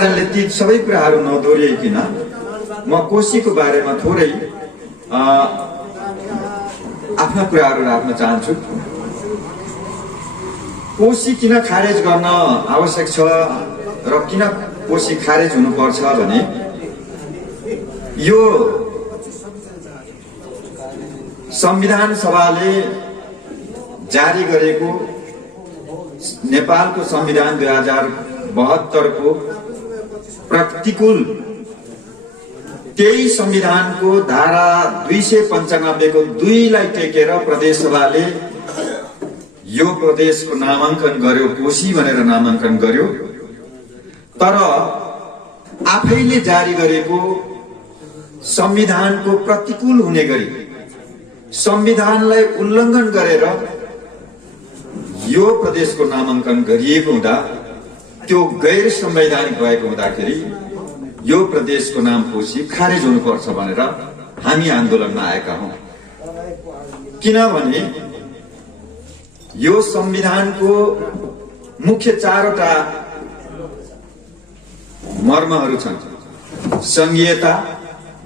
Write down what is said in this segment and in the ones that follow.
कारणले ती सबै कुराहरू नदोहोऱ्याइकन म कोशीको बारेमा थोरै आफ्ना कुराहरू राख्न चाहन्छु। कोशी किन खारेज गर्न आवश्यक छ र किन कोशी खारेज हुनुपर्छ भने यो संविधान सभाले जारी गरेको नेपालको संविधान 2072 को प्रतिकूल त्यही संविधानको धारा 295 को 2 लाई टेकेर प्रदेश सभाले यो प्रदेशको नामाङ्कन गर्यो, कोशी भनेर नामाङ्कन गर्यो। तर आफैले जारी गरेको संविधानको प्रतिकूल हुने गरी संविधानलाई उल्लङ्घन गरेर यो प्रदेशको नामाङ्कन गरिएको हुँदा त्यो गैर संवैधानिक भएको हुँदाखेरि यो प्रदेशको नाम कोशी खारेज हुनुपर्छ भनेर हामी आन्दोलनमा आएका हौं। किनभने यो संविधानको मुख्य 4वटा मर्महरू छन्: संघीयता,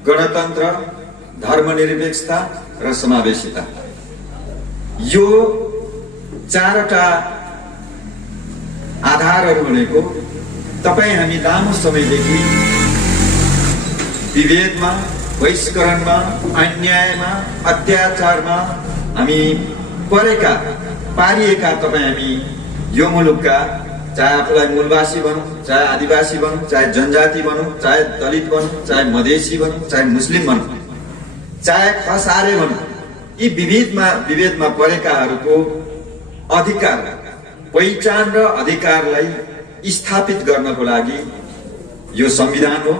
गणतन्त्र, धर्मनिरपेक्षता र समावेशिता। यो 4वटा आधारहरू भनेको तपाईं हामी लामो समयदेखि विभेदमा, बहिष्करणमा, अन्यायमा, अत्याचारमा हामी पारिएका तपाईं हामी यो मुलुकका, चाहे आफूलाई मूलवासी भनौं, चाहे आदिवासी भनौं, चाहे जनजाति भनौं, चाहे दलित भनौं, चाहे मधेसी भनौं, चाहे मुस्लिम भनौं, चाहे खसारे भनौं, यी विभेदमा परेकाहरूको अधिकार, पहिचान र अधिकारलाई स्थापित गर्नको लागि यो संविधान हो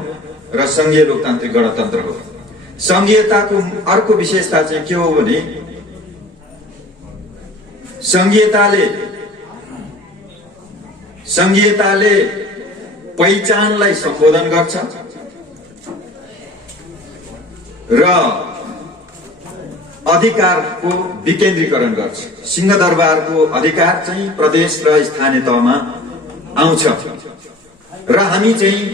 र संघीय लोकतान्त्रिक गणतन्त्र हो। संघीयताको अर्को विशेषता चाहिँ के हो भने संघीयताले पहिचानलाई सम्बोधन गर्छ र अधिकारको विकेन्द्रीकरण गर्छ। सिंहदरबारको अधिकार चाहिँ प्रदेश र स्थानीय तहमा आउँछ र हामी चाहिँ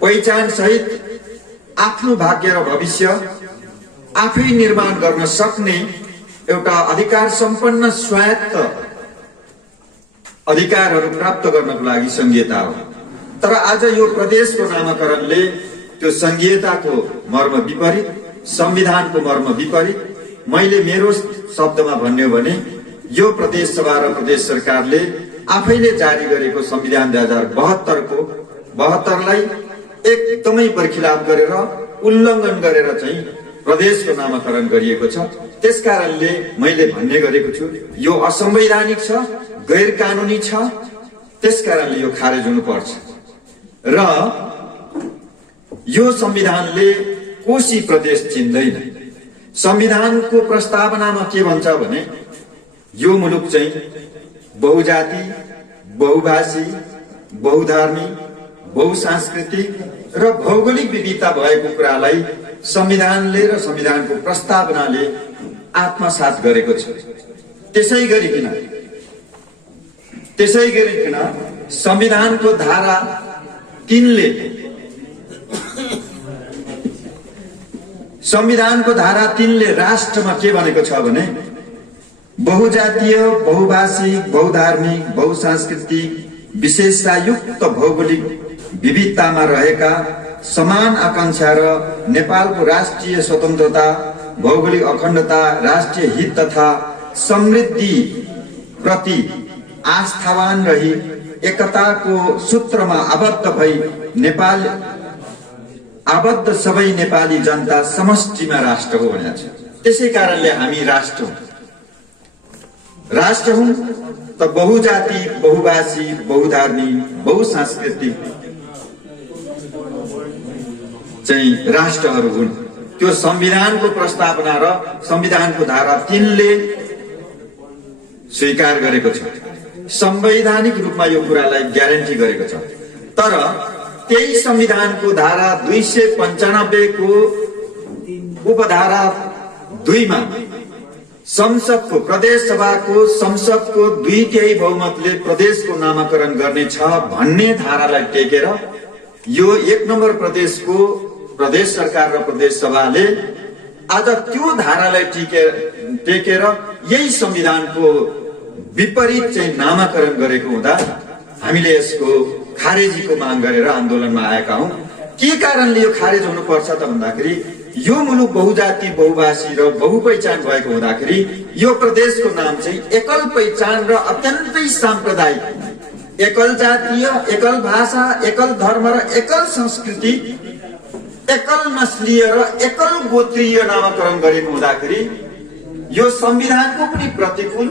पहिचान सहित आफ्नो भाग्य र भविष्य आफै निर्माण गर्न सक्ने एउटा अधिकार सम्पन्न स्वायत्त अधिकारहरू प्राप्त गर्नको लागि संघीयता हो। तर आज यो प्रदेशको नामाकरणले त्यो संघीयताको मर्म विपरीत, संविधानको मर्म विपरीत, मैले मेरो शब्दमा भन्यो भने यो प्रदेश सभा र प्रदेश सरकारले आफैले जारी गरेको संविधान 2072 लाई एकदमै बर्खिलाप गरेर, उल्लङ्घन गरेर चाहिँ प्रदेशको नामाकरण गरिएको छ। त्यसकारणले मैले भन्ने गरेको छु यो असंवैधानिक छ, गैर कानूनी छ, त्यसकारणले यो खारेज हुनुपर्छ। र यो संविधानले कोशी प्रदेश चिन्दैन। संविधानको प्रस्तावनामा के भन्छ भने यो मुलुक चाहिँ बहुजाति, बहुभाषी, बहुधर्मी, बहुसांस्कृतिक र भौगोलिक विविधता भएको कुरालाई संविधानले र संविधानको प्रस्तावनाले आत्मसात गरेको छ। त्यसै गरिकन संविधानको धारा 3 ले राष्ट्रमा के भनेको छ भने बहुजातीय, बहुभाषिक, बहुधार्मिक, बहुसांस्कृतिक विशेषतायुक्त भौगोलिक विविधतामा रहेका समान आकांक्षा र नेपालको राष्ट्रिय स्वतन्त्रता, भौगोलिक अखण्डता, राष्ट्रिय हित तथा समृद्धि प्रति आस्थावान रही एकताको सूत्रमा आबद्ध सबै नेपाली जनता समष्टिमा राष्ट्र हो भनेको छ। त्यसै कारणले हामी राष्ट्र हौं त बहुजाति, बहुभाषी, बहुधार्मिक, बहुसांस्कृतिक चाहिँ राष्ट्रहरू हुन्। त्यो संविधानको प्रस्तावना र संविधानको धारा 3 ले स्वीकार गरेको छ। संवैधानिक रूपमा यो कुरालाई ग्यारेन्टी गरेको छ। तर त्यही संविधानको धारा 295 को उपधारा 2 मा संसदको, प्रदेश सभाको संसदको 2/3 बहुमतले प्रदेशको नामाकरण गर्ने छ भन्ने धारालाई टेकेर यो 1 नम्बर प्रदेशको प्रदेश सरकार र प्रदेश सभाले आज त्यो धारालाई टेकेर यही संविधानको विपरीत चाहिँ नामाकरण गरेको हुँदा हामीले यसको खारेजीको माग गरेर आन्दोलनमा आएका हौं। के कारणले यो खारेज हुनुपर्छ त भन्दाखेरि यो मुलुक बहुजाति बहुभाषी र बहुपहिचान भएको हुँदाखेरि यो प्रदेशको नाम चाहिँ एकल पहिचान र अत्यन्तै साम्प्रदायिक, एकल जातीय, एकल भाषा, एकल धर्म र एकल संस्कृति, एकल नस्लीय र एकल गोत्रीय नामाकरण गरेको हुँदाखेरि यो संविधानको पनि प्रतिकूल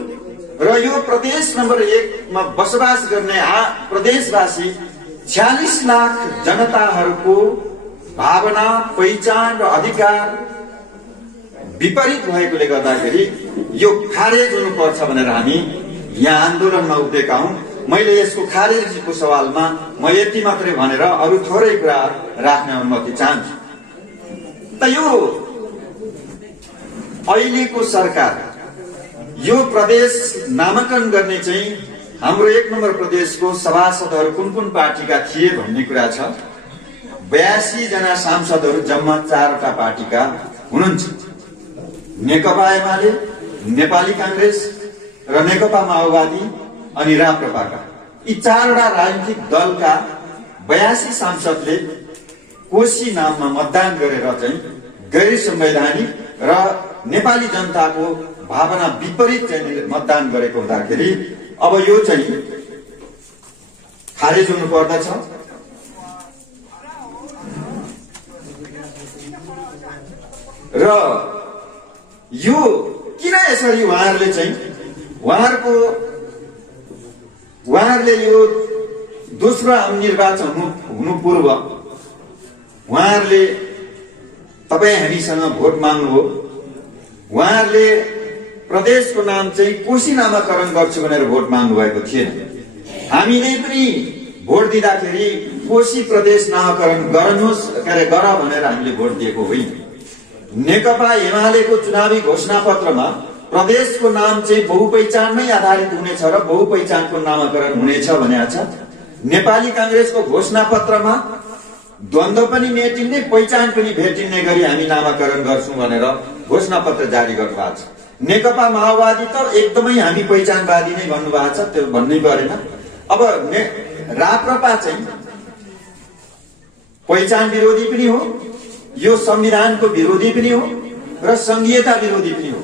र यो प्रदेश नम्बर 1 मा बसोबास गर्ने प्रदेशवासी 46 लाख जनताहरूको भावना, पहिचान र अधिकार विपरीत भएकोले गर्दाखेरि यो खारेज हुनुपर्छ भनेर हामी यहाँ आन्दोलनमा उभिएका हौं। मैले यसको खारेजीको सवालमा म यति मात्रै भनेर अरू थोरै कुरा राख्ने अनुमति चाहन्छु। त यो अहिलेको सरकार यो प्रदेश नामाकरण गर्ने चाहिँ हाम्रो 1 नम्बर प्रदेशको सभासदहरू कुन कुन पार्टीका थिए भन्ने कुरा छ। 82 जना सांसदहरू जम्मा 4वटा पार्टीका हुनुहुन्छ। नेकपा एमाले, नेपाली कांग्रेस र नेकपा माओवादी अनि राप्रपाका यी 4वटा राजनीतिक दलका 82 सांसदले कोशी नाममा मतदान गरेर चाहिँ गैर संवैधानिक र नेपाली जनताको भावना विपरीत चाहिँ मतदान गरेको हुँदाखेरि अब यो चाहिँ खारेज हुनु पर्दछ। र यो किन यसरी उहाँहरूले यो दोस्रो आम निर्वाचन हुनु पूर्व उहाँहरूले तपाई हामीसँग भोट माग्नुभयो। उहाँहरूले प्रदेशको नाम चाहिँ कोशी नामाकरण गर्छु भनेर भोट माग्नु भएको थिएन। हामीले पनि भोट दिँदाखेरि कोशी प्रदेश नामाकरण गर भनेर हामीले भोट दिएको होइन। नेकपा एमालेको चुनावी घोषणा पत्रमा प्रदेशको नाम चाहिँ बहुपहिचानमै आधारित हुनेछ र बहुपहिचानको नामाकरण हुनेछ भनेको छ। नेपाली कांग्रेसको घोषणा पत्रमा द्वन्द्व पनि मेटिने, पहिचान पनि भेटिने गरी हामी नामाकरण गर्छौं भनेर घोषणा पत्र जारी गर्नुभएको छ। नेकपा माओवादी त एकदमै हामी पहिचानवादी नै भन्नुभएको छ, त्यो भन्नै गरेन। अब राप्रपा चाहिँ पहिचान विरोधी पनि हो, यो संविधानको विरोधी पनि हो र संघीयता विरोधी पनि हो।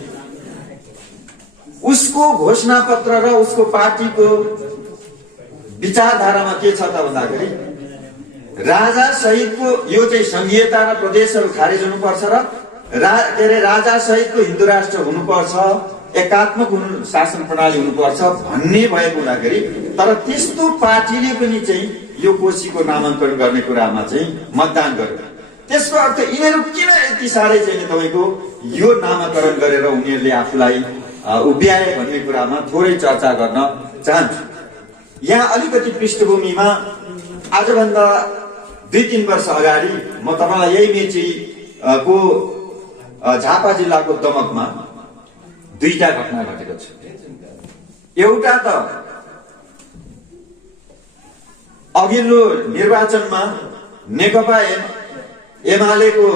उसको घोषणा पत्र र उसको पार्टीको विचारधारामा के छ त भन्दाखेरि राजा सहितको यो चाहिँ संघीयता र प्रदेशहरू खारेज हुनुपर्छ र राजा सहितको हिन्दू राष्ट्र हुनुपर्छ, एकात्मक शासन प्रणाली हुनुपर्छ भन्ने भएको हुँदाखेरि तर त्यस्तो पार्टीले पनि चाहिँ यो कोशीको नामाङ्कन गर्ने कुरामा चाहिँ मतदान गर्यो। त्यसको अर्थ यिनीहरू किन यति साह्रै चाहिँ तपाईको यो नामाकरण गरेर उनीहरूले आफूलाई उभ्याए भन्ने कुरामा थोरै चर्चा गर्न चाहन्छु। यहाँ अलिकति पृष्ठभूमिमा आजभन्दा 2-3 वर्ष अगाडि म तपाईलाई यही मेचीको झापा जिल्लाको दमकमा 2टा घटना घटेको छ। एउटा त अघिल्लो निर्वाचनमा नेकपा एमालेको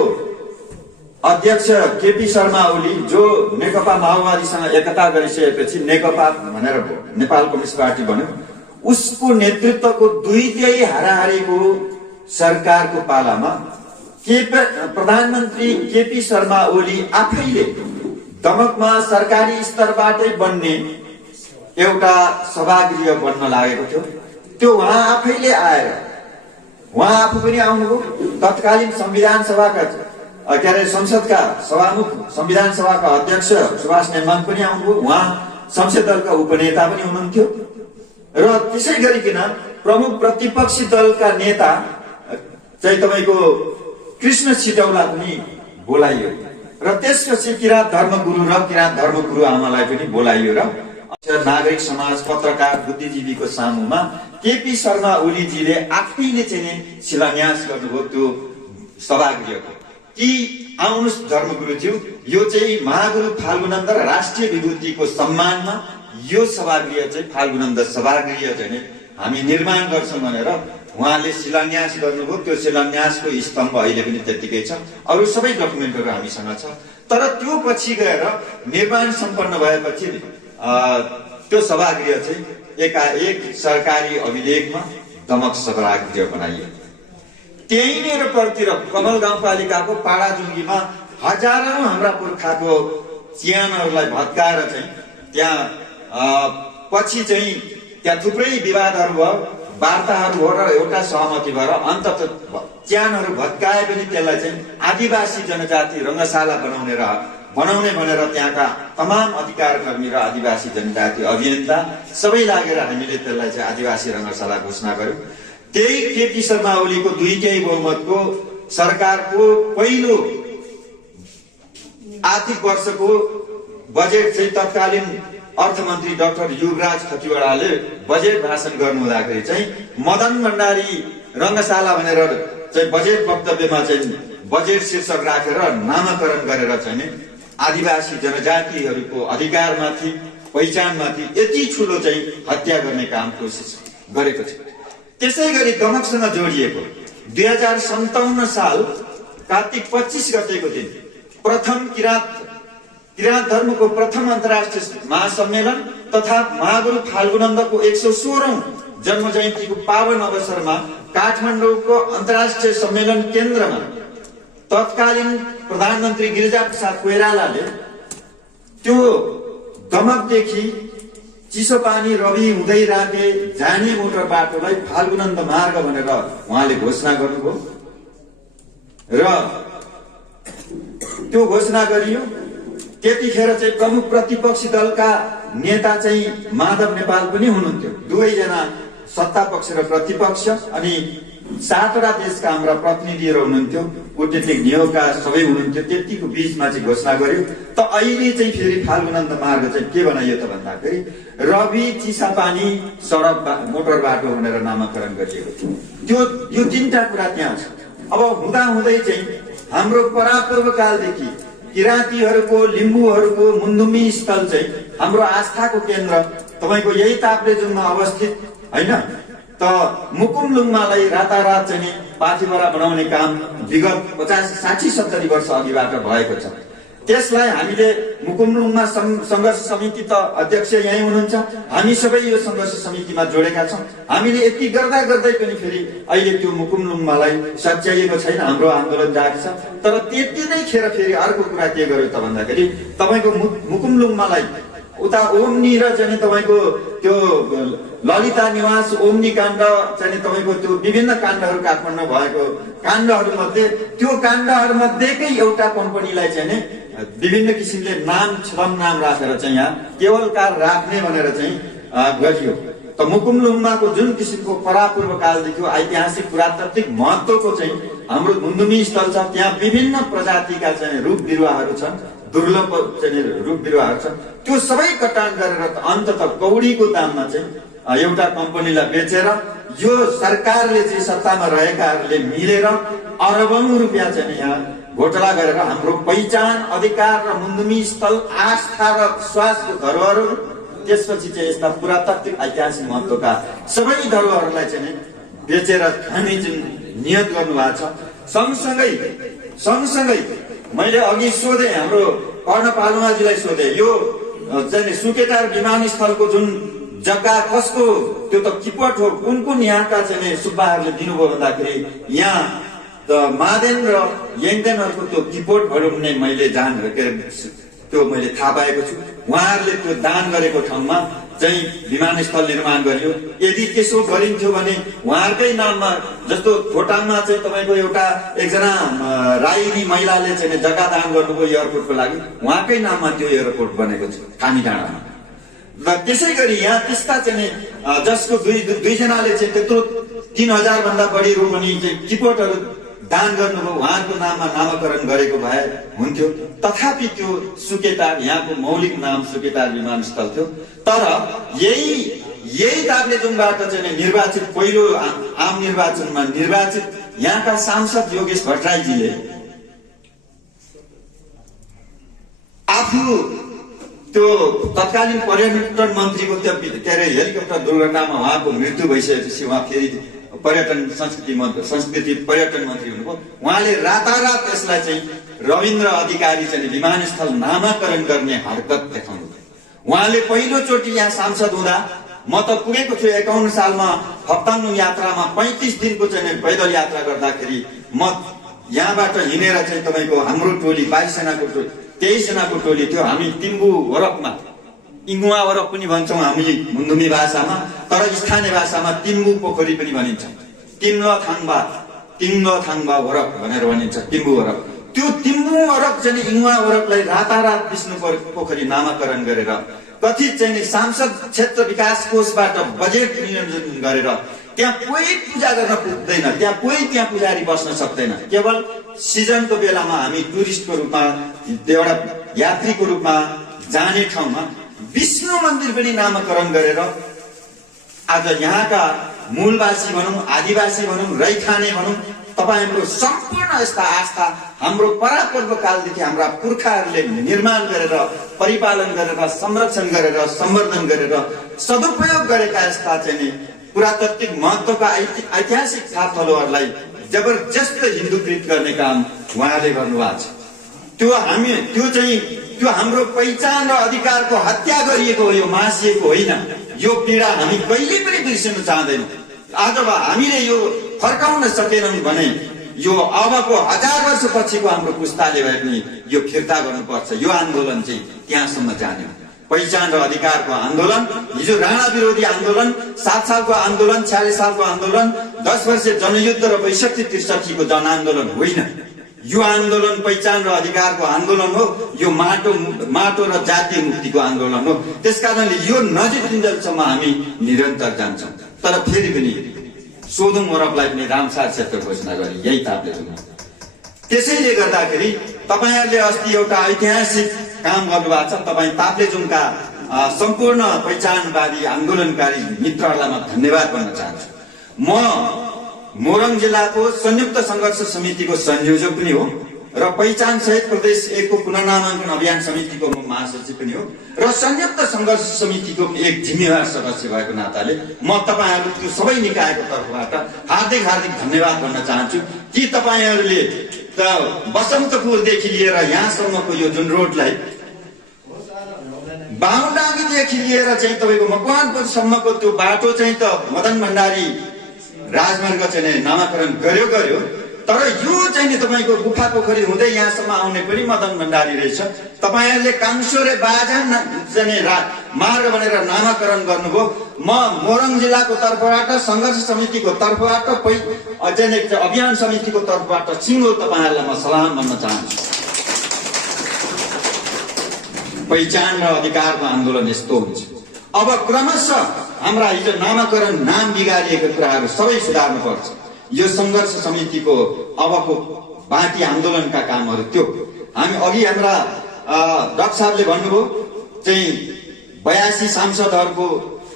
अध्यक्ष केपी शर्मा ओली जो नेकपा माओवादीसँग एकता गरिसकेपछि नेकपा भनेर नेपाल कम्युनिस्ट पार्टी बन्यो, उसको नेतृत्वको 2 हाराहारीको सरकारको पालामा प्रधानमन्त्री केपी शर्मा ओली आफैले दमकमा सरकारी स्तरबाटै बन्ने एउटा सभागृह बन्न लागेको थियो। त्यो उहाँ आफैले आएर उहाँ आफू पनि आउनुभयो। तत्कालीन संविधान सभाका संसदका सभामुख संविधान सभाका अध्यक्ष सुभाष नेमाङ पनि आउनुभयो। उहाँ संसद दलका उपनेता पनि हुनुहुन्थ्यो र त्यसै गरिकन प्रमुख प्रतिपक्षी दलका नेता चाहिँ तपाईको कृष्ण सिटौला पनि बोलाइयो र त्यसपछि किराँत धर्मगुरु आमालाई पनि बोलाइयो र नागरिक समाज, पत्रकार, बुद्धिजीवीको सामुमा केपी शर्मा ओलीजीले आफैले चाहिँ शिलान्यास गर्नुभयो त्यो सभागृहको कि आउनुस् धर्मगुरुज्यू, यो चाहिँ महागुरु फाल्गुनन्द राष्ट्रिय विभूतिको सम्मानमा यो सभागृह चाहिँ फाल्गुनन्द सभागृह चाहिँ हामी निर्माण गर्छौं भनेर उहाँले शिलान्यास गर्नुभयो। त्यो शिलान्यासको स्तम्भ अहिले पनि त्यतिकै छ। अरू सबै डकुमेन्टहरू हामीसँग छ। तर त्यो पछि गएर निर्माण सम्पन्न भएपछि त्यो सभागृह चाहिँ एकाएक सरकारी अभिलेखमा दमक सभागृह बनाइयो। त्यहीँनिर परतिर कमल गाउँपालिकाको पाडाजुङ्गीमा हजारौं हाम्रा पुर्खाको चियानहरूलाई भत्काएर चाहिँ त्यहाँ पछि चाहिँ त्यहाँ थुप्रै विवादहरू भयो, वार्ताहरू भयो र एउटा सहमति भएर अन्तत चियानहरू भत्काए पनि त्यसलाई चाहिँ आदिवासी जनजाति रङ्गशाला बनाउने भनेर त्यहाँका तमाम अधिकार कर्मी र आदिवासी जनजाति अभियन्ता सबै लागेर हामीले त्यसलाई चाहिँ आदिवासी रङ्गशाला घोषणा गर्यौं। त्यही केपी शर्मा ओलीको 2/3 बहुमतको सरकारको पहिलो आर्थिक वर्षको बजेट चाहिँ तत्कालीन अर्थमन्त्री डाक्टर युवराज खतिवड़ाले बजेट भाषण गर्नुहुँदाखेरि चाहिँ मदन भण्डारी रङ्गशाला भनेर चाहिँ बजेट वक्तव्यमा चाहिँ बजेट शीर्षक राखेर नामाकरण गरेर चाहिँ आदिवासी जनजातिहरूको अधिकारमाथि पहिचानमाथि यति ठुलो चाहिँ हत्या गर्ने काम कोसिस गरेको छ। त्यसै गरी दमकसँग जोडिएको 2057 साल कार्तिक 25 गतेको दिन प्रथम किराँत धर्मको प्रथम अन्तर्राष्ट्रिय महासम्मेलन तथा महागुरु फाल्गुनन्दको 116औं जन्म जयन्तीको पावन अवसरमा काठमाडौँको अन्तर्राष्ट्रिय सम्मेलन केन्द्रमा तत्कालीन प्रधानमन्त्री गिरिजाप्रसाद कोइरालाले त्यो दमकदेखि चिसो पानी रवि हुँदै राखे जाने मोटर बाटोलाई फाल्गुनन्द मार्ग भनेर उहाँले घोषणा गर्नुभयो र त्यो घोषणा गरियो। त्यतिखेर चाहिँ प्रमुख प्रतिपक्षी दलका नेता चाहिँ माधव नेपाल पनि हुनुहुन्थ्यो। दुवैजना सत्ता पक्ष र प्रतिपक्ष अनि 7वटा देशका हाम्रा प्रतिनिधिहरू हुनुहुन्थ्यो, कूटनीतिक नियोगका सबै हुनुहुन्थ्यो। त्यतिको बीचमा चाहिँ घोषणा गर्यो। त अहिले चाहिँ फेरि फाल्गुनन्द मार्ग चाहिँ के बनाइयो त भन्दाखेरि रवि चिसापानी सडक मोटर बाटो भनेर नामाकरण गरिएको थियो। यो 3टा कुरा त्यहाँ छ। अब हुँदै चाहिँ हाम्रो परापूर्वकालदेखि किराँतीहरूको लिम्बूहरूको मुन्दुमी स्थल चाहिँ हाम्रो आस्थाको केन्द्र तपाईको यही ताप्लेजुङमा अवस्थित हैन त मुकुमलुङमालाई रातारात चाहिँ पाथिभरा बनाउने काम विगत 50-60-70 वर्ष अघिबाट भएको छ। त्यसलाई हामीले मुकुमलुङमा संघर्ष समिति त अध्यक्ष यही हुनुहुन्छ, हामी सबै यो संघर्ष समितिमा जोडेका छौं। हामीले यति गर्दै पनि फेरि अहिले त्यो मुकुमलुङमालाई सच्याइएको छैन, हाम्रो आन्दोलन जारी छ। तर त्यति नै खेर फेरि अर्को कुरा के गर्यो त भन्दाखेरि तपाईको मुकुमलुङमालाई उता ओम्नी र चाहिँ तपाईको त्यो ललिता निवास ओम्नी काण्ड चाहिँ तपाईको त्यो विभिन्न काण्डहरू काठमाडौँ भएको काण्डहरू मध्ये त्यो काण्डहरू मध्येकै एउटा कम्पनीलाई चाहिँ विभिन्न किसिमले छलम नाम राखेर चाहिँ यहाँ केवल कार राख्ने भनेर चाहिँ गरियो। त मुकुमलुङमाको जुन किसिमको परापूर्व कालदेखि ऐतिहासिक पुरातात्विक महत्त्वको चाहिँ हाम्रो धुन्धुमी स्थल छ, त्यहाँ विभिन्न प्रजातिका चाहिँ रुख बिरुवाहरू छन्, दुर्लभ चाहिँ रुख बिरुवाहरू छन्। त्यो सबै कटान गरेर अन्ततः कौडीको दाममा चाहिँ एउटा कम्पनीलाई बेचेर यो सरकारले चाहिँ सत्तामा रहेकाहरूले मिलेर अरबौं रुपियाँ चाहिँ यहाँ घोटाला गरेर हाम्रो पहिचान अधिकार र मुन्दुमी स्थल आस्था र विश्वासको धरोहरहरू त्यसपछि चाहिँ यस्ता पुरातात्विक ऐतिहासिक महत्त्वका सबै धरोहरहरूलाई चाहिँ बेचेर खाने चाहिँ नियत गर्नुभएको छ। सँगसँगै मैले अघि सोधे हाम्रो कर्ण पालुमाजीलाई सोधे यो चाहिँ सुकेटार विमानस्थलको जुन जग्गा कसको त्यो त किपट हो, कुन यहाँका चाहिँ सुब्बाहरूले दिनुभयो भन्दाखेरि यहाँ मादेन र याङदेनहरूको त्यो किपोटहरू नै मैले त्यो मैले थाहा पाएको छु। उहाँहरूले त्यो दान गरेको ठाउँमा चाहिँ विमानस्थल निर्माण गरियो। यदि त्यसो गरिन्थ्यो भने उहाँहरूकै नाममा जस्तो खोटाङमा चाहिँ तपाईँको एकजना राईनी महिलाले चाहिँ जग्गा दान गर्नुभयो एयरपोर्टको लागि, उहाँकै नाममा त्यो एयरपोर्ट बनेको छ कामी डाँडामा। र त्यसै गरी यहाँ त्यस्ता चाहिँ जसको दुईजनाले चाहिँ त्यत्रो 3000 भन्दा बढी रोपनी चाहिँ किपोटहरू दान गर्नुभयो, उहाँको नाममा नामाकरण गरेको भए हुन्थ्यो। तथापि त्यो सुकेटार यहाँको मौलिक नाम सुकेटार विमानस्थल थियो। तर यही ताप्लेजुङबाट चाहिँ निर्वाचित पहिलो आम निर्वाचनमा निर्वाचित यहाँका सांसद योगेश भट्टराईजीले आफू त्यो तत्कालीन पर्यटन मन्त्रीको त्यो हेलिकप्टर दुर्घटनामा उहाँको मृत्यु भइसकेपछि उहाँ फेरि पर्यटन संस्कृति पर्यटन मन्त्री हुनुभयो। उहाँले रातारात यसलाई चाहिँ रविन्द्र अधिकारी चाहिँ विमानस्थल नामाकरण गर्ने हरकत देखाउनु। उहाँले पहिलोचोटि यहाँ सांसद हुँदा म त पुगेको छु 51 सालमा हप्ताङ्ग यात्रामा 35 दिनको चाहिँ पैदल यात्रा गर्दाखेरि म यहाँबाट हिँडेर चाहिँ तपाईँको हाम्रो टोली 22 सेनाको टोली 23 सेनाको टोली थियो। हामी तिम्बु वरकमा इङ्गुवा वरक पनि भन्छौँ हामी मुन्दुमी भाषामा, तर स्थानीय भाषामा तिम्बु पोखरी पनि भनिन्छ। तिङ्ल थाङ्बा वरक भनेर भनिन्छ तिम्बु वरक। त्यो तिम्बु वरक चाहिँ इङ्गुवा वरकलाई रातारात विष्णु पोखरी नामाकरण गरेर कथित चाहिँ सांसद क्षेत्र विकास कोषबाट बजेट नियोजन गरेर त्यहाँ कोही पूजा गर्न पुग्दैन, त्यहाँ कोही पुजारी बस्न सक्दैन। केवल सिजनको बेलामा हामी टुरिस्टको रूपमा एउटा यात्रीको रूपमा जाने ठाउँमा विष्णु मन्दिर पनि नामाकरण गरेर आज यहाँका मूलवासी भनौँ, आदिवासी भनौँ, रैथाने भनौँ, तपाईहरुको सम्पूर्ण यस्ता आस्था हाम्रो परापूर्व कालदेखि हाम्रा पुर्खाहरूले निर्माण गरेर परिपालन गरेर संरक्षण गरेर सम्वर्धन गरेर सदुपयोग गरेका यस्ता चाहिँ पुरातात्विक महत्त्वका ऐतिहासिक स्थानहरूलाई जबरजस्त हिन्दूकृत गर्ने काम उहाँले गर्नुभएको छ। त्यो हाम्रो पहिचान र अधिकारको हत्या गरिएको हो, यो मासिएको होइन। यो पीडा हामी कहिले पनि बिर्सिन चाहदैनौँ। आज हामीले यो फर्काउन सकेनौँ भने यो अबको 1000 वर्ष पछिको हाम्रो पुस्ताले भए पनि यो फिर्ता गर्नुपर्छ। यो आन्दोलन चाहिँ त्यहाँसम्म जाने पहिचान र अधिकारको आन्दोलन, हिजो राणा विरोधी आन्दोलन, 7 सालको आन्दोलन, 46 सालको आन्दोलन, 10 वर्ष जनयुद्ध र 62-63 को जनआन्दोलन होइन। यो आन्दोलन पहिचान र अधिकारको आन्दोलन हो। यो माटो र जातीय मुक्तिको आन्दोलन हो। त्यसकारणले यो नजिकिन्जेलसम्म हामी निरन्तर जान्छौँ। तर फेरि पनि सोदुङ वरकलाई पनि रामसार क्षेत्र घोषणा गरे यही ताप्लेजुङमा। त्यसैले गर्दाखेरि तपाईहरुले अस्ति एउटा ऐतिहासिक काम गर्नुभएको छ। तपाई ताप्लेजुङका सम्पूर्ण पहिचानवादी आन्दोलनकारी मित्रहरूलाई म धन्यवाद भन्न चाहन्छु। म मोरङ जिल्लाको संयुक्त संघर्ष समितिको संयोजक पनि हो र पहिचान सहित प्रदेश 1 को पुनर्नामाङ्कन अभियान समितिको म महासचिव पनि हो र संयुक्त संघर्ष समितिको पनि एक जिम्मेवार सदस्य भएको नाताले म तपाईहरु त्यो सबै निकायको तर्फबाट हार्दिक धन्यवाद भन्न चाहन्छु कि तपाईहरुले बसन्तपुरदेखि लिएर यहाँसम्मको यो जुन रोडलाई बाहुडाँगीदेखि लिएर चाहिँ तपाईको मकवानपुरसम्मको त्यो बाटो चाहिँ त मदन भण्डारी राजमार्ग चाहिँ नामाकरण गर्यो, तर यो चाहिँ नि तपाईको गुफा पोखरी हुँदै यहाँसम्म आउने पनि मदन भण्डारी रहेछ। तपाईहरुले काङ्सोरे बाजान चाहिँ मार्ग भनेर नामाकरण गर्नुभयो। म मोरङ जिल्लाको तर्फबाट संघर्ष समितिको तर्फबाट अभियान समितिको तर्फबाट सिङ्गो तपाईहरुलाई म सलाम भन्न चाहन्छु। पहिचान र अधिकारको आन्दोलन यस्तो हुन्छ। अब क्रमशः हाम्रा हिजो नामाकरण नाम बिगारिएका कुराहरू सबै सुधार्नु पर्छ। यो संघर्ष समितिको अबको बाँकी आन्दोलनका कामहरू त्यो हामी अघि हाम्रा डाक्टर साहबले भन्नुभयो चाहिँ 82 सांसदहरूको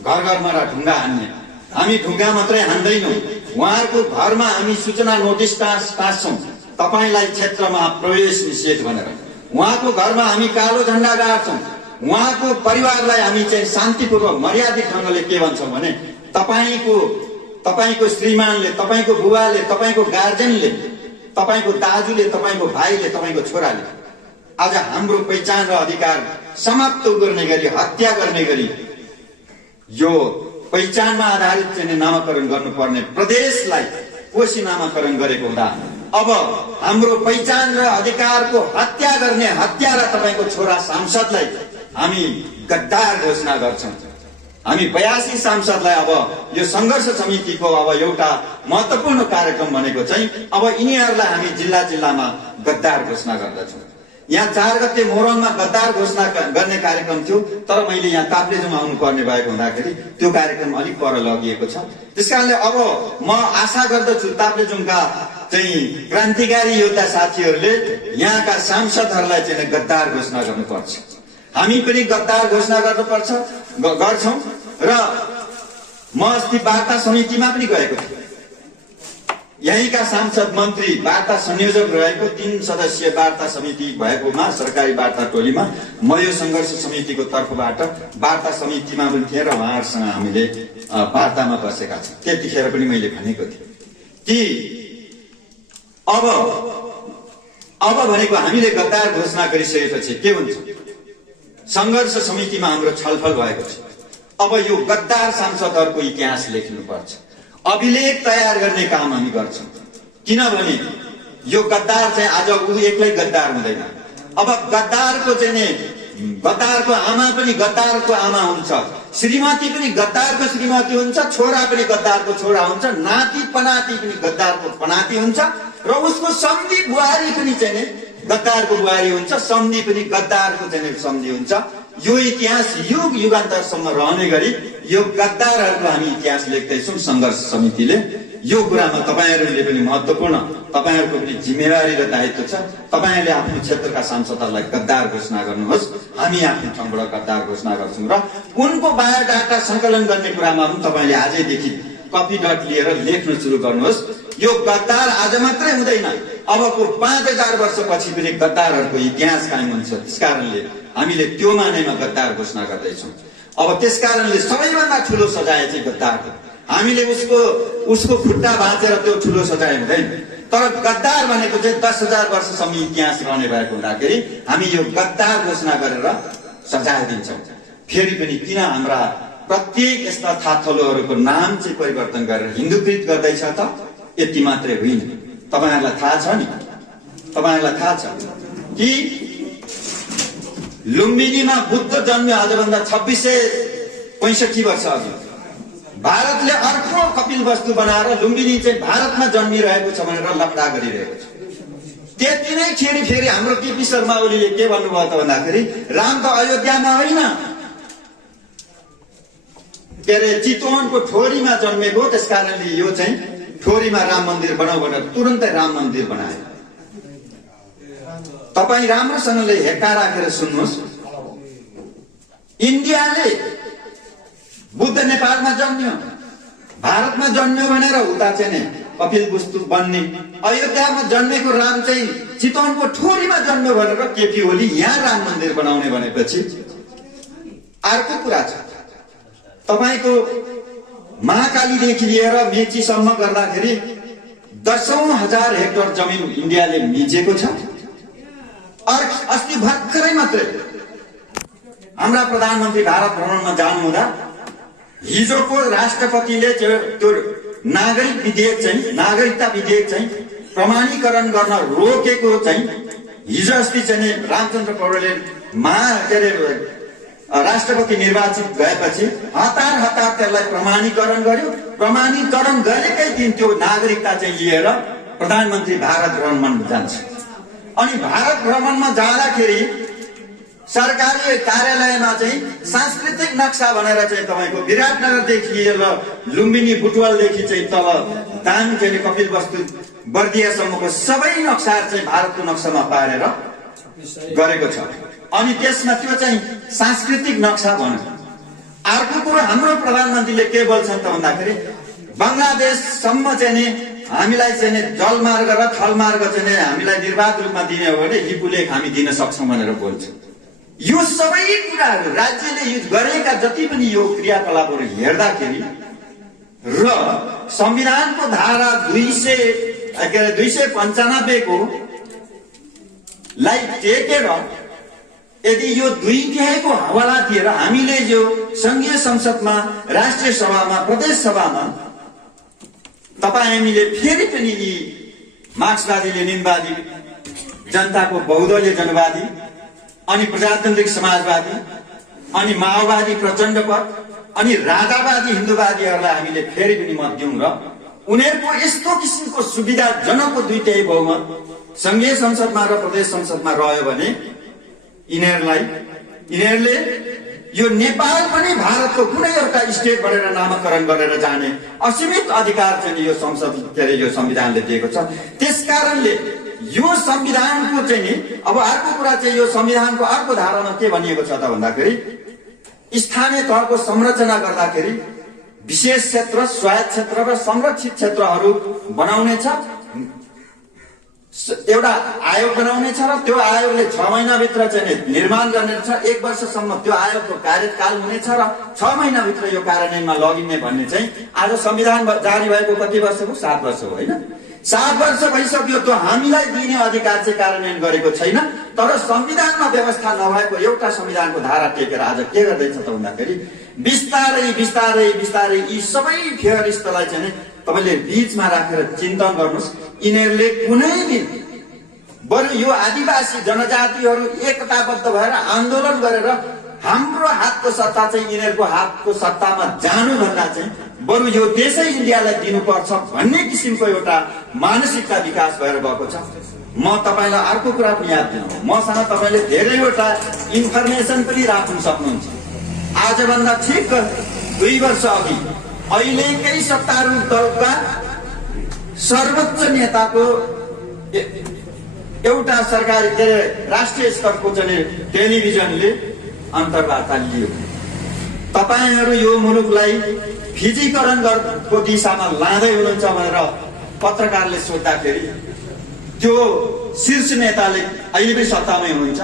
घर घरमा ढुङ्गा हान्ने। हामी ढुङ्गा मात्रै हान्दैनौँ, उहाँहरूको घरमा हामी सूचना नोटिस टाँस्छौँ तपाईलाई क्षेत्रमा प्रवेश निषेध भनेर। उहाँको घरमा हामी कालो झण्डा गाड्छौँ। उहाँको परिवारलाई हामी चाहिँ शान्तिपूर्वक मर्यादित ढङ्गले के भन्छौँ भने तपाईको श्रीमानले, तपाईको बुवाले, तपाईको गार्जेनले, तपाईको दाजुले, तपाईको भाइले, तपाईको छोराले आज हाम्रो पहिचान र अधिकार समाप्त गर्ने गरी हत्या गर्ने गरी यो पहिचानमा आधारित चाहिँ नामाकरण गर्नुपर्ने प्रदेशलाई कोशी नामाकरण गरेको हुँदा अब हाम्रो पहिचान र अधिकारको हत्या गर्ने हत्यारा तपाईको छोरा सांसदलाई हामी गद्दार घोषणा गर्छौं। हामी 82 सांसदलाई अब यो संघर्ष समितिको अब एउटा महत्त्वपूर्ण कार्यक्रम भनेको चाहिँ अब यिनीहरूलाई हामी जिल्लामा गद्दार घोषणा गर्दछौँ। यहाँ 4 गते मोरङमा गद्दार घोषणा गर्ने कार्यक्रम थियो, तर मैले यहाँ ताप्लेजुङमा आउनु पर्ने भएको हुँदाखेरि त्यो कार्यक्रम अलिक पर लगिएको छ। त्यसकारणले अब म आशा गर्दछु ताप्लेजुङका चाहिँ क्रान्तिकारी योद्धा साथीहरूले यहाँका सांसदहरूलाई चाहिँ गद्दार घोषणा गर्नुपर्छ। हामी पनि गद्दार घोषणा गर्छौं र म अस्ति वार्ता समितिमा पनि गएको थिएँ। यहीँका सांसद मन्त्री वार्ता संयोजक रहेको 3 सदस्यीय वार्ता समिति भएकोमा सरकारी वार्ता टोलीमा म यो सङ्घर्ष समितिको तर्फबाट वार्ता समितिमा पनि थिएँ र उहाँहरूसँग हामीले वार्तामा बसेका छौँ। त्यतिखेर पनि मैले भनेको थिएँ कि अब भनेको हामीले गद्दार घोषणा गरिसकेपछि के हुन्छ? सङ्घर्ष समितिमा हाम्रो छलफल भएको छ। अब यो गद्दार सांसदहरूको इतिहास लेख्नुपर्छ, अभिलेख तयार गर्ने काम हामी गर्छौँ। किनभने यो गद्दार चाहिँ आज ऊ एक्लै गद्दार हुँदैन। अब गद्दारको चाहिँ नि गद्दारको आमा पनि गद्दारको आमा हुन्छ, श्रीमती पनि गद्दारको श्रीमती हुन्छ, छोरा पनि गद्दारको छोरा हुन्छ, नाति पनाति पनि गद्दारको पनाति हुन्छ र उसको सम्धी बुहारी पनि चाहिँ नि गद्दारको बुहारी हुन्छ, सम्धी पनि गद्दारको चाहिँ नि सम्धी हुन्छ। यो इतिहास युग युगान्तरसम्म रहने गरी यो गद्दारहरूको हामी इतिहास लेख्दैछौँ। सङ्घर्ष समितिले यो कुरामा तपाईँहरूले पनि महत्त्वपूर्ण, तपाईँहरूको पनि जिम्मेवारी र दायित्व छ। तपाईँहरूले आफ्नो क्षेत्रका सांसदहरूलाई गद्दार घोषणा गर्नुहोस्, हामी आफ्नो ठाउँबाट गद्दार घोषणा गर्छौँ र उनको बायोडाटा सङ्कलन गर्ने कुरामा पनि तपाईँले आजैदेखि कपी डट लिएर लेख्न सुरु गर्नुहोस्। यो गद्दार आज मात्रै हुँदैन, अबको 5000 वर्षपछि पनि गद्दारहरूको इतिहास कायम हुन्छ। त्यसकारणले हामीले त्यो मानेमा गद्दार घोषणा गर्दैछौँ। अब त्यसकारणले सबैभन्दा ठुलो सजाय चाहिँ गद्दारको, हामीले उसको खुट्टा भाँचेर त्यो ठुलो सजाय हुँदैन। तर गद्दार भनेको चाहिँ 10,000 वर्षसम्म इतिहास रहने भएको हुँदाखेरि हामी यो गद्दार घोषणा गरेर सजाय दिन्छौँ। फेरि पनि किन हाम्रा प्रत्येक यस्ता थाथलोहरूको नाम चाहिँ परिवर्तन गरेर हिन्दूकृत गर्दैछ त? यति मात्रै होइन, तपाईँहरूलाई थाहा छ नि, तपाईँहरूलाई थाहा छ कि लुम्बिनीमा बुद्ध जन्म्यो आजभन्दा 2665 वर्ष अघि। भारतले अर्को कपिल वस्तु बनाएर लुम्बिनी चाहिँ भारतमा जन्मिरहेको छ भनेर लफडा गरिरहेको छ। त्यति नै फेरि हाम्रो केपी शर्मा ओलीले के भन्नुभयो त भन्दाखेरि राम त अयोध्यामा होइन, के अरे चितवनको ठोरीमा जन्मेको, त्यसकारणले यो चाहिँ ठोरीमा राम मन्दिर बनाऊ भनेर तुरन्तै राम मन्दिर बनायो। तपाईँ राम्रोसँगले हेक्का राखेर सुन्नुहोस्, इन्डियाले बुद्ध नेपालमा जन्मियो, भारतमा जन्मियो भनेर उता चाहिँ नि कपिल वस्तु बन्ने, अयोध्यामा जन्मेको राम चाहिँ चितवनको ठोरीमा जन्म्यो भनेर केपी ओली यहाँ राम मन्दिर बनाउने भनेपछि अर्को कुरा छ। तपाईँको महाकालीदेखि लिएर मेचीसम्म गर्दाखेरि 10,000 हेक्टर जमिन इन्डियाले मिचेको छ। अस्ति भर्खरै मात्रै हाम्रा प्रधानमन्त्री भारत भ्रमणमा जानुहुँदा हिजोको राष्ट्रपतिले त्यो नागरिकता विधेयक चाहिँ प्रमाणीकरण गर्न रोकेको चाहिँ हिजो अस्ति चाहिँ रामचन्द्र पौडेलले राष्ट्रपति निर्वाचित भएपछि हतार त्यसलाई प्रमाणीकरण गर्यो। प्रमाणीकरण गरेकै दिन त्यो नागरिकता चाहिँ लिएर प्रधानमन्त्री भारत भ्रमण जान्छ। अनि भारत भ्रमणमा जाँदाखेरि सरकारी कार्यालयमा चाहिँ सांस्कृतिक नक्सा भनेर चाहिँ तपाईँको विराटनगरदेखि लिएर लुम्बिनी बुटवलदेखि चाहिँ तल दाङ चाहिँ कपिल वस्तु बर्दियासम्मको सबै नक्सा चाहिँ भारतको नक्सामा पारेर गरेको छ। अनि त्यसमा त्यो चाहिँ सांस्कृतिक नक्सा भन्यो। अर्को कुरो हाम्रो प्रधानमन्त्रीले के बोल्छन् त भन्दाखेरि बङ्गलादेशसम्म चाहिँ नि हामीलाई चाहिँ नि जलमार्ग र थलमार्ग चाहिँ नि हामीलाई निर्वाध रूपमा दिने हो भने लिपुलेख हामी दिन सक्छौँ भनेर बोल्छ। यो सबै कुराहरू राज्यले युज गरेका जति पनि यो क्रियाकलापहरू हेर्दाखेरि र संविधानको धारा 295 को लाई टेकेर यदि यो 2/3 को हवाला दिएर हामीले यो संघीय संसदमा, राष्ट्रिय सभामा, प्रदेश सभामा हामीले फेरि पनि यी मार्क्सवादी लेनिनवादी, जनताको बहुदलीय जनवादी, अनि प्रजातान्त्रिक समाजवादी, अनि माओवादी प्रचण्डपथ, अनि राजावादी हिन्दूवादीहरूलाई हामीले फेरि पनि मत दिउँ र उनीहरूको यस्तो किसिमको सुविधाजनक 2/3 बहुमत संघीय संसदमा र प्रदेश संसदमा रह्यो भने यिनीहरूले यो नेपाल पनि भारतको कुनै एउटा स्टेट भनेर नामाकरण गरेर जाने असीमित अधिकार चाहिँ यो संसद यो संविधानले दिएको छ। त्यसकारणले यो संविधानको चाहिँ नि अब अर्को कुरा चाहिँ यो संविधानको अर्को धारामा के भनिएको छ त भन्दाखेरि स्थानीय तहको संरचना गर्दाखेरि विशेष क्षेत्र, स्वायत्त क्षेत्र र संरक्षित क्षेत्रहरू बनाउनेछ, एउटा आयोग बनाउनेछ र त्यो आयोगले 6 महिनाभित्र चाहिँ निर्माण गर्नेछ। 1 वर्षसम्म त्यो आयोगको कार्यकाल हुनेछ र 6 महिनाभित्र यो कार्यान्वयनमा लगिने भन्ने चाहिँ आज संविधान जारी भएको कति वर्ष हो? 7 वर्ष हो, होइन? 7 वर्ष भइसक्यो, त्यो हामीलाई दिने अधिकार चाहिँ कार्यान्वयन गरेको छैन। तर संविधानमा व्यवस्था नभएको एउटा संविधानको धारा टेकेर आज के गर्दैछ त भन्दाखेरि बिस्तारै बिस्तारै बिस्तारै यी सबै फेयरिस्टलाई चाहिँ तपाईले बीचमा राखेर चिन्तन गर्नुस्। यिनीहरूले कुनै दिन बरु यो आदिवासी जनजातिहरू एकताबद्ध भएर आन्दोलन गरेर हाम्रो हातको सत्ता चाहिँ यिनीहरूको हातको सत्तामा जानु भन्दा चाहिँ बरु यो देशै इन्डियालाई दिनुपर्छ भन्ने किसिमको एउटा मानसिकता विकास भएर गएको छ। म तपाईलाई अर्को कुरा पनि याद दिनु, मसँग तपाईले धेरैवटा इन्फर्मेसन पनि राख्न सक्नुहुन्छ। आजभन्दा ठिक 2 वर्ष अघि अहिलेकै सत्तारूढ दलका सर्वोच्च नेताको एउटा सरकारी राष्ट्रिय स्तरको चाहिँ टेलिभिजनले अन्तर्वार्ता लियो। तपाईहरू यो मुलुकलाई फिजीकरणको दिशामा लाँदै हुनुहुन्छ भनेर पत्रकारले सोद्धाखेरि त्यो शीर्ष नेताले अहिले पनि सत्तामै हुनुहुन्छ,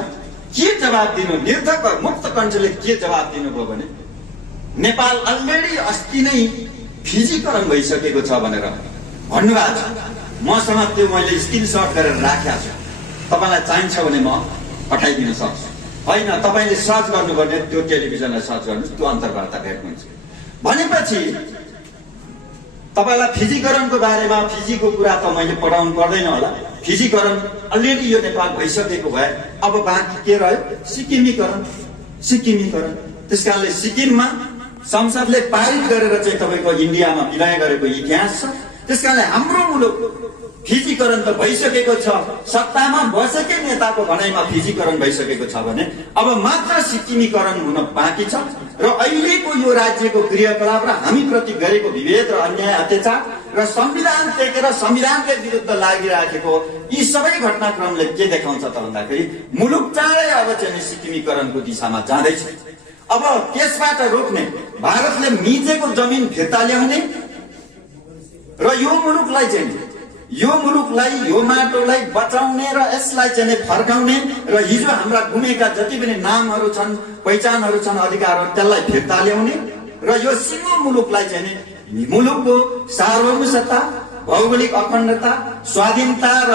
के जवाब दिनु? निर्धक मुक्त कण्ठले के जवाब दिनुभयो भने नेपाल अलरेडी अस्ति नै फिजीकरण भइसकेको छ भनेर भन्नुभएको छ। मसँग त्यो मैले स्क्रिनसट गरेर राखेको छु, तपाईँलाई चाहिन्छ भने म पठाइदिन सक्छु। होइन, तपाईँले सर्च गर्नुपर्ने त्यो टेलिभिजनलाई सर्च गर्नुहोस्, त्यो अन्तर्वार्ता भेट्नुहुन्छ। भनेपछि तपाईँलाई फिजीकरणको बारेमा फिजीको कुरा त मैले पढाउनु पर्दैन होला। फिजीकरण अलरेडी यो नेपाल भइसकेको भए अब बाँकी के रह्यो? सिक्किमीकरण। त्यस कारणले सिक्किममा संसदले पारित गरेर चाहिँ तपाईँको इन्डियामा विलय गरेको इतिहास छ। त्यस कारणले हाम्रो मुलुक फिजीकरण त भइसकेको छ, सत्तामा बसेकै नेताको भनाइमा फिजीकरण भइसकेको छ भने अब मात्र सिक्किमीकरण हुन बाँकी छ। र अहिलेको यो राज्यको क्रियाकलाप र हामी प्रति गरेको विभेद र अन्याय अत्याचार र संविधान टेकेर संविधानकै विरुद्ध लागिराखेको यी सबै घटनाक्रमले के देखाउँछ त भन्दाखेरि मुलुक चाँडै अब चाहिँ सिक्किमीकरणको दिशामा जाँदैछ। अब त्यसबाट रोक्ने, भारतले मिचेको जमिन फिर्ता ल्याउने र यो मुलुकलाई यो माटोलाई बचाउने र यसलाई चाहिँ फर्काउने र हिजो हाम्रा गुमेका जति पनि नामहरू छन्, पहिचानहरू छन्, अधिकारहरू त्यसलाई फिर्ता ल्याउने र यो सिङ्गो मुलुकलाई चाहिँ मुलुकको सार्वभौमिकता, भौगोलिक अखण्डता, स्वाधीनता र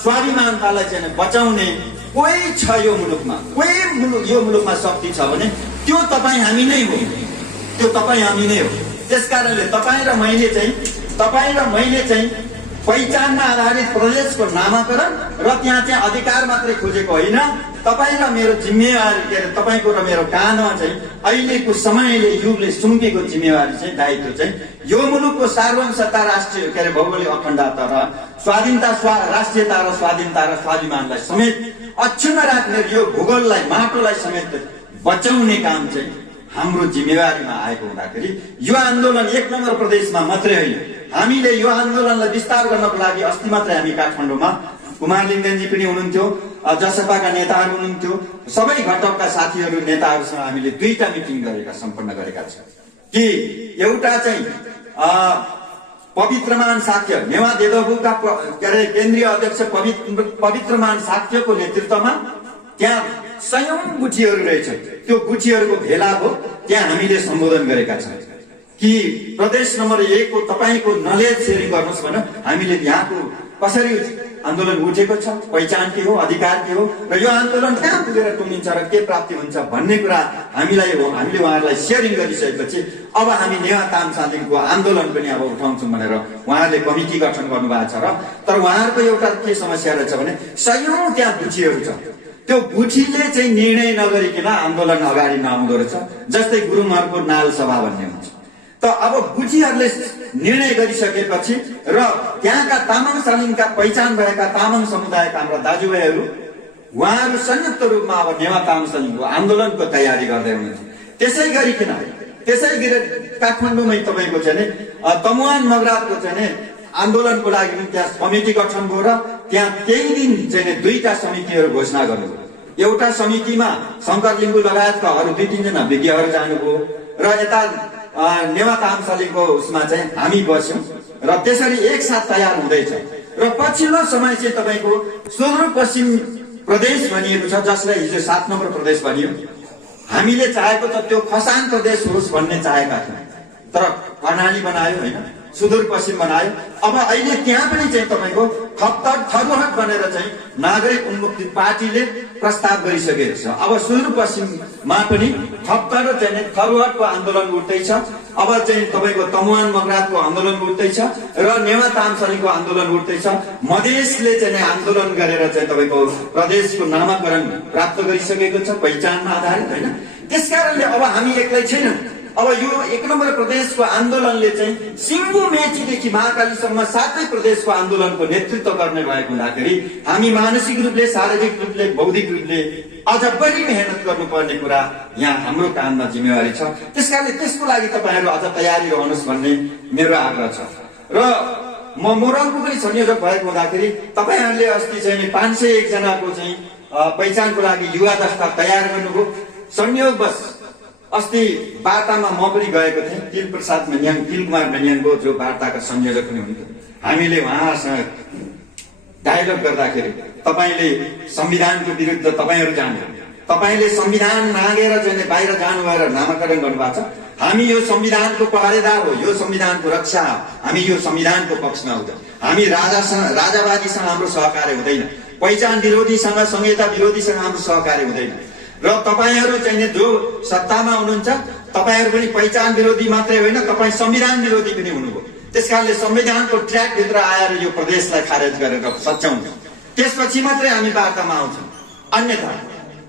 स्वाभिमानतालाई चाहिँ बचाउने कोही छ यो मुलुकमा, यो मुलुकमा शक्ति छ भने त्यो तपाईँ हामी नै हो, त्यसकारणले तपाईँ र मैले चाहिँ पहिचानमा आधारित प्रदेशको नामाकरण र त्यहाँ चाहिँ अधिकार मात्रै खोजेको होइन। तपाईँ र मेरो जिम्मेवारी, के अरे तपाईँको र मेरो काँधमा चाहिँ अहिलेको समयले युगले सुम्पेको जिम्मेवारी चाहिँ दायित्व चाहिँ यो मुलुकको सार्वभौमिकता, राष्ट्रिय के अरे भौगोलिक अखण्डता र स्वाधीनता, राष्ट्रियता र स्वाधीनता र स्वाभिमानलाई समेत अक्षुण्ण राख्ने, यो भूगोललाई, माटोलाई समेत बचाउने काम चाहिँ हाम्रो जिम्मेवारीमा आएको हुँदाखेरि यो आन्दोलन 1 नम्बर प्रदेशमा मात्रै होइन, हामीले यो आन्दोलनलाई विस्तार गर्नको लागि अस्ति मात्रै हामी काठमाडौँमा कुमार लिङ्गदेनजी पनि हुनुहुन्थ्यो, जसपाका नेताहरू हुनुहुन्थ्यो, सबै घटकका साथीहरू नेताहरूसँग हामीले 2टा मिटिङ सम्पन्न गरेका छौँ कि एउटा चाहिँ पवित्रमान साक्य नेवा देदोबुका के अरे केन्द्रीय अध्यक्ष पवित्रमान साक्यको नेतृत्वमा त्यहाँ सयौं गुठीहरू रहेछ, त्यो गुठीहरूको भेला हो, त्यहाँ हामीले सम्बोधन गरेका छौँ कि प्रदेश नम्बर 1 को तपाईको नलेज सेयरिङ गर्नुहोस् भनेर हामीले यहाँको कसरी आन्दोलन उठेको छ, पहिचान के हो, अधिकार के हो र यो आन्दोलन कहाँ पुगेर टुङ्गिन्छ र के प्राप्ति हुन्छ भन्ने कुरा हामीले उहाँहरूलाई सेयरिङ गरिसकेपछि अब हामी नेवा तामसालिङको आन्दोलन पनि अब उठाउँछौँ भनेर उहाँहरूले कमिटी गठन गर्नुभएको छ। र तर उहाँहरूको एउटा के समस्या रहेछ भने सयौं त्यहाँ गुठीहरू छ, त्यो गुठीले चाहिँ निर्णय नगरिकन आन्दोलन अगाडि नआउँदो रहेछ। जस्तै गुरुङहरूको नाल सभा भन्ने हुन्छ, त अब गुठीहरूले निर्णय गरिसकेपछि र त्यहाँका तामाङ सालिङका पहिचान भएका तामाङ समुदायका हाम्रा दाजुभाइहरू उहाँहरू संयुक्त रूपमा अब नेवा तामाङ सालिङको आन्दोलनको तयारी गर्दै हुनुहुन्छ। त्यसै गरी काठमाडौँमै तपाईँको चाहिँ तमुवान मगरातको चाहिँ आन्दोलनको लागि त्यहाँ कमिटी गठन भयो र त्यहाँ त्यही दिन चाहिँ 2टा समितिहरू घोषणा गर्नुभयो। एउटा समितिमा शङ्कर लिम्बू लगायतका अरू 2-3 जना विज्ञहरू जानुभयो र यता नेवा तामसालीको उसमा चाहिँ हामी बस्यौँ र त्यसरी एकसाथ तयार हुँदैछ। र पछिल्लो समय चाहिँ तपाईँको सुदूरपश्चिम प्रदेश भनिएको छ, जसलाई हिजो 7 नम्बर प्रदेश भनियो। हामीले चाहेको त त्यो खसान प्रदेश होस् भन्ने चाहेका थियौँ, तर कर्णाली बनायो होइन, सुदूरपश्चिम बनायो। अब अहिले त्यहाँ पनि चाहिँ तपाईँको थरुहट बनेर चाहिँ नागरिक उन्मुक्ति पार्टीले प्रस्ताव गरिसकेको छ। अब सुदूरपश्चिममा पनि थप्तर चाहिँ थरुहटको आन्दोलन उठ्दैछ। अब चाहिँ तपाईँको तमुवान मगरातको आन्दोलन उठ्दैछ र नेवा तामसालीको आन्दोलन उठ्दैछ। मधेसले चाहिँ आन्दोलन गरेर चाहिँ तपाईँको प्रदेशको नामाकरण प्राप्त गरिसकेको छ पहिचानमा आधारित होइन। त्यसकारणले अब हामी एक्लै छैनौँ। अब यो 1 नम्बर प्रदेशको आन्दोलनले चाहिँ सिङ्गु मेचीदेखि महाकालीसम्म 7 प्रदेशको आन्दोलनको नेतृत्व गर्ने भएको हुँदाखेरि हामी मानसिक रूपले, शारीरिक रूपले, बौद्धिक रूपले अझ बढी मेहनत गर्नुपर्ने कुरा यहाँ हाम्रो काममा जिम्मेवारी छ। त्यसकारणले त्यसको लागि तपाईँहरू अझ तयारी रहनुहोस् भन्ने मेरो आग्रह छ। र म मोरङको पनि संयोजक भएको हुँदाखेरि तपाईँहरूले अस्ति चाहिँ 501 जनाको चाहिँ पहिचानको लागि युवा दस्ता तयार गर्नुभयो। संयोगवश अस्ति वार्तामा म पनि गएको थिएँ, तिलप्रसाद मेन्याङ, तिलकुमार मेन्याङको जो वार्ताका संयोजक पनि हुनुहुन्थ्यो। हामीले उहाँसँग डायलग गर्दाखेरि तपाईँले संविधानको विरुद्ध तपाईँहरू जानुभयो, तपाईँले संविधान नागेर चाहिँ बाहिर जानु भएर नामाकरण गर्नुभएको छ। हामी यो संविधानको पहरेदार हो, यो संविधानको रक्षा हो, हामी यो संविधानको पक्षमा हुँदैन। हामी राजावादीसँग हाम्रो सहकार्य हुँदैन, पहिचान विरोधीसँग, संहिता विरोधीसँग हाम्रो सहकार्य हुँदैन। र तपाईँहरू चाहिँ जो सत्तामा हुनुहुन्छ तपाईँहरू पनि पहिचान विरोधी मात्रै होइन, तपाईँ संविधान विरोधी पनि हुनुभयो। त्यसकारणले संविधानको ट्र्याकभित्र आएर यो प्रदेशलाई खारेज गरेर सच्याउँ, त्यसपछि मात्रै हामी वार्तामा आउँछौँ। अन्यथा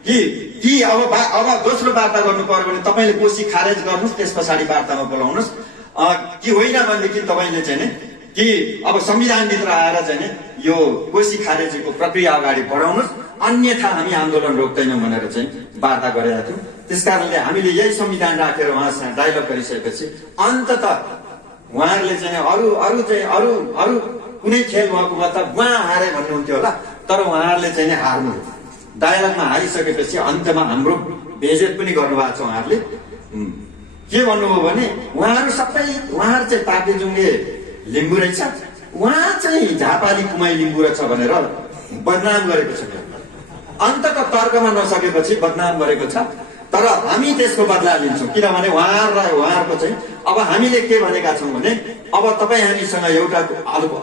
कि अब दोस्रो वार्ता गर्नु पर्यो भने तपाईँले कोसी खारेज गर्नुहोस्, त्यस पछाडि वार्तामा बोलाउनुहोस्, कि होइन भनेदेखि तपाईँले चाहिँ कि अब संविधानभित्र आएर चाहिँ यो कोसी खारेजीको प्रक्रिया अगाडि बढाउनुहोस्, अन्यथा हामी आन्दोलन रोक्दैनौँ भनेर चाहिँ वार्ता गरेका थियौँ। त्यसकारणले हामीले यही संविधान राखेर उहाँसँग डायलग गरिसकेपछि अन्ततः उहाँहरूले चाहिँ अरू कुनै खेल भएको मतलब उहाँ हारे भन्नुहुन्थ्यो होला, तर उहाँहरूले चाहिँ हार्नु डायलगमा हारिसकेपछि अन्तमा हाम्रो बेइज्जत पनि गर्नुभएको छ। उहाँहरूले के भन्नुभयो भने उहाँहरू चाहिँ ताप्लेजुङ्गे लिम्बू रहेछ, उहाँ चाहिँ झापाली कुमाई लिम्बू रहेछ भनेर बदनाम गरेको छ। अन्ततः तर्कमा नसकेपछि बदनाम गरेको छ, तर हामी त्यसको बदला लिन्छौँ। किनभने उहाँहरूको चाहिँ अब हामीले के भनेका छौँ भने अब तपाईँ हामीसँग एउटा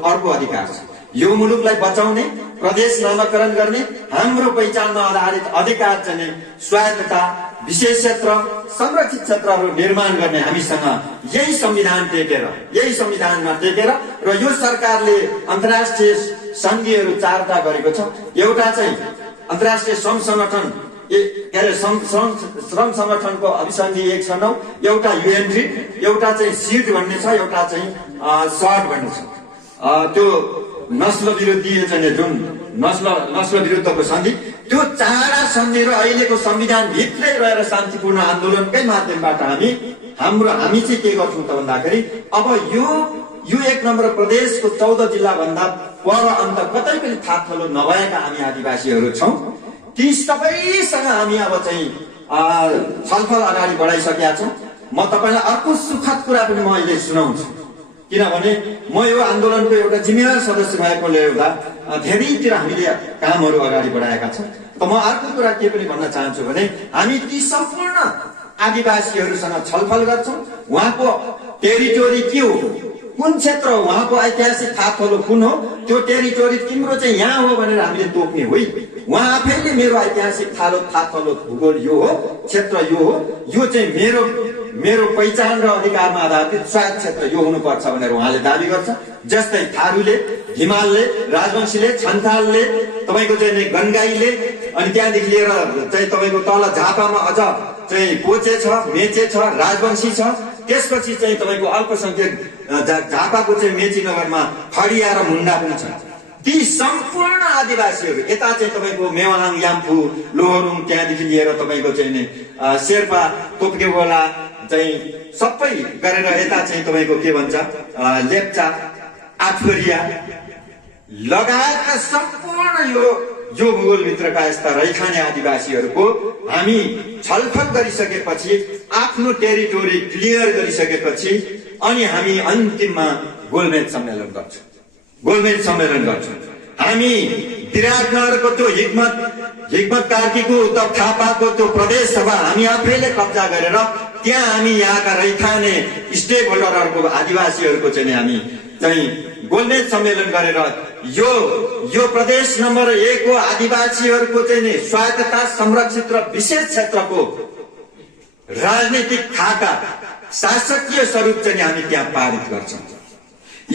अर्को अधिकार छ, यो मुलुकलाई बचाउने, प्रदेश नामाकरण गर्ने, हाम्रो पहिचानमा आधारित अधिकार चाहिँ स्वायत्तता, विशेष क्षेत्र, संरक्षित क्षेत्रहरू निर्माण गर्ने हामीसँग यही संविधान टेकेर, यही संविधानमा टेकेर र यो सरकारले अन्तर्राष्ट्रिय सन्धिहरू 4वटा गरेको छ। एउटा चाहिँ अन्तर्राष्ट्रिय श्रम संगठन श्रम संगठनको अभिसन्धि 169, एउटा युएनजी, एउटा चाहिँ सीट भन्ने छ, एउटा चाहिँ सर्ट भन्ने छ। त्यो नस्ल विरोधी चाहिँ जुन नस्ल विरुद्धको सन्धि, त्यो 4वटा सन्धि र अहिलेको संविधान भित्रै रहेर शान्तिपूर्ण आन्दोलनकै माध्यमबाट हामी चाहिँ के गर्छौँ त भन्दाखेरि अब यो 1 नम्बर प्रदेशको 14 जिल्ला भन्दा पर अन्त कतै पनि थाकथलो नभएका हामी आदिवासीहरू छौँ। ती सबैसँग हामी अब चाहिँ छलफल अगाडि बढाइसकेका छौँ। म तपाईँलाई अर्को सुखद कुरा पनि म अहिले सुनाउँछु, किनभने म यो आन्दोलनको एउटा जिम्मेवार सदस्य भएकोले गर्दा धेरैतिर हामीले कामहरू अगाडि बढाएका छौँ। त म अर्को कुरा के पनि भन्न चाहन्छु भने हामी ती सम्पूर्ण आदिवासीहरूसँग छलफल गर्छौँ। उहाँको टेरिटोरी के हो, कुन क्षेत्र हो, उहाँको ऐतिहासिक थाकथलो कुन हो, त्यो टेरिटोरी तिम्रो चाहिँ यहाँ हो भनेर हामीले तोक्ने होइन। उहाँ आफैले मेरो ऐतिहासिक थाकथलो भूगोल यो हो, क्षेत्र यो हो, यो चाहिँ मेरो पहिचान र अधिकारमा आधारित स्वायत्त क्षेत्र यो हुनुपर्छ भनेर उहाँले दाबी गर्छ। जस्तै थारूले, हिमालले, राजवंशीले, छन्थालले, तपाईँको चाहिँ गनगाईले, अनि त्यहाँदेखि लिएर चाहिँ तपाईँको तल झापामा अझ चाहिँ कोचे छ, मेचे छ, राजवंशी छ। त्यसपछि चाहिँ तपाईँको अल्पसंख्यक झापाको चाहिँ मेची नगरमा खडिया र मुन्डा पनि छ। ती सम्पूर्ण आदिवासीहरू यता चाहिँ तपाईँको मेवाङ, याम्फू, लोहोरुङ, त्यहाँदेखि लिएर तपाईँको चाहिँ शेर्पा, तोप्केगोला चाहिँ सबै गरेर यता चाहिँ तपाईँको के भन्छ लेप्चा, आठवरिया लगायतका सम्पूर्ण यो भूगोलभित्रका यस्ता रैखाने आदिवासीहरूको हामी छलफल गरिसकेपछि आफ्नो टेरिटोरी क्लियर गरिसकेपछि अनि हामी अन्तिममा गोलमेज सम्मेलन गर्छौँ। गोलमेज सम्मेलन गर्छौँ। हामी विराटनगरको त्यो हिक्मत कार्कीको उद्धव थापाको त्यो प्रदेश सभा हामी आफैले कब्जा गरेर त्यहाँ हामी यहाँका रैथाने स्टेक होल्डरहरूको आदिवासीहरूको चाहिँ हामी चाहिँ गोलमेज सम्मेलन गरेर यो प्रदेश नम्बर 1 को आदिवासीहरूको चाहिँ नि स्वायत्तता संरक्षित र विशेष क्षेत्रको राजनीतिक खाका शासकीय स्वरूप चाहिँ हामी त्यहाँ पारित गर्छौँ।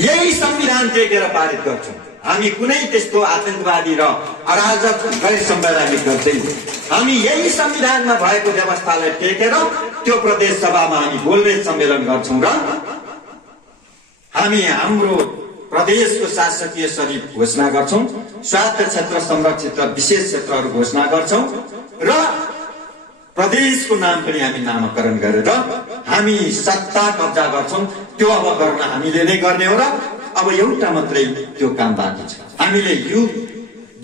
यही संविधान टेकेर पारित गर्छौँ। हामी कुनै त्यस्तो आतंकवादी र अराजक गैर संवैधानिक गर्दैनौँ। हामी यही संविधानमा भएको व्यवस्थालाई टेकेर त्यो प्रदेश सभामा हामी गोलमेज सम्मेलन गर्छौँ र हामी हाम्रो प्रदेशको शासकीय स्वरूप घोषणा गर्छौँ, स्वायत्त क्षेत्र संरक्षित र विशेष क्षेत्रहरू घोषणा गर्छौँ र प्रदेशको नाम पनि हामी नामकरण गरेर हामी सत्ता कब्जा गर्छौँ। त्यो अब गर्न हामीले नै गर्ने हो र अब एउटा मात्रै त्यो काम बाँकी छ। हामीले यो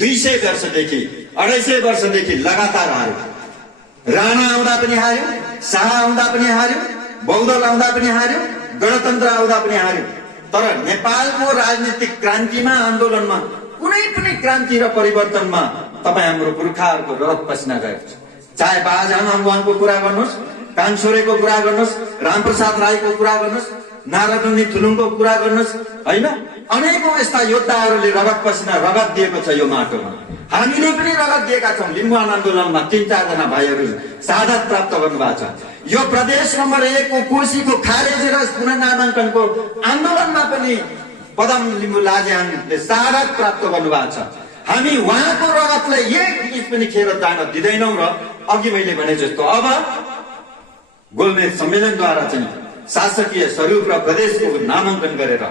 200 वर्षदेखि 250 वर्षदेखि लगातार हार्यो। राणा आउँदा पनि हार्यो, शाह आउँदा पनि हार्यो, बौद्धल आउँदा पनि हार्यो, गणतन्त्र आउँदा पनि हार्यो। तर नेपालको राजनीतिक क्रान्तिमा आन्दोलनमा कुनै पनि क्रान्ति र परिवर्तनमा तपाईँ हाम्रो पुर्खाहरूको रगत पसिना गएको छ। चाहे बाजाङ आङवाङको कुरा गर्नुहोस्, कान्छोरेको कुरा गर्नुहोस्, रामप्रसाद राईको कुरा गर्नुहोस्, नारायण थुलुङको कुरा गर्नुहोस्, होइन, अनेकौं यस्ता योद्धाहरूले रगत पसिना रगत दिएको छ यो माटोमा। हामीले पनि रगत दिएका छौँ। लिम्बुवान आन्दोलनमा 3-4 जना भाइहरू शहादत प्राप्त गर्नुभएको छ। यो प्रदेश नम्बर 1 को कुर्सीको खारेज र पुनर्नामाङ्कनको आन्दोलनमा पनि पदम लिम्बु लाजेहाङले शहादत प्राप्त गर्नुभएको छ। हामी उहाँको रगतलाई एक इन्च पनि खेर जान दिँदैनौँ र अघि मैले भने जस्तो अब गोलमेज सम्मेलनद्वारा चाहिँ शासकीय स्वरूप र प्रदेशको नामाङ्कन गरेर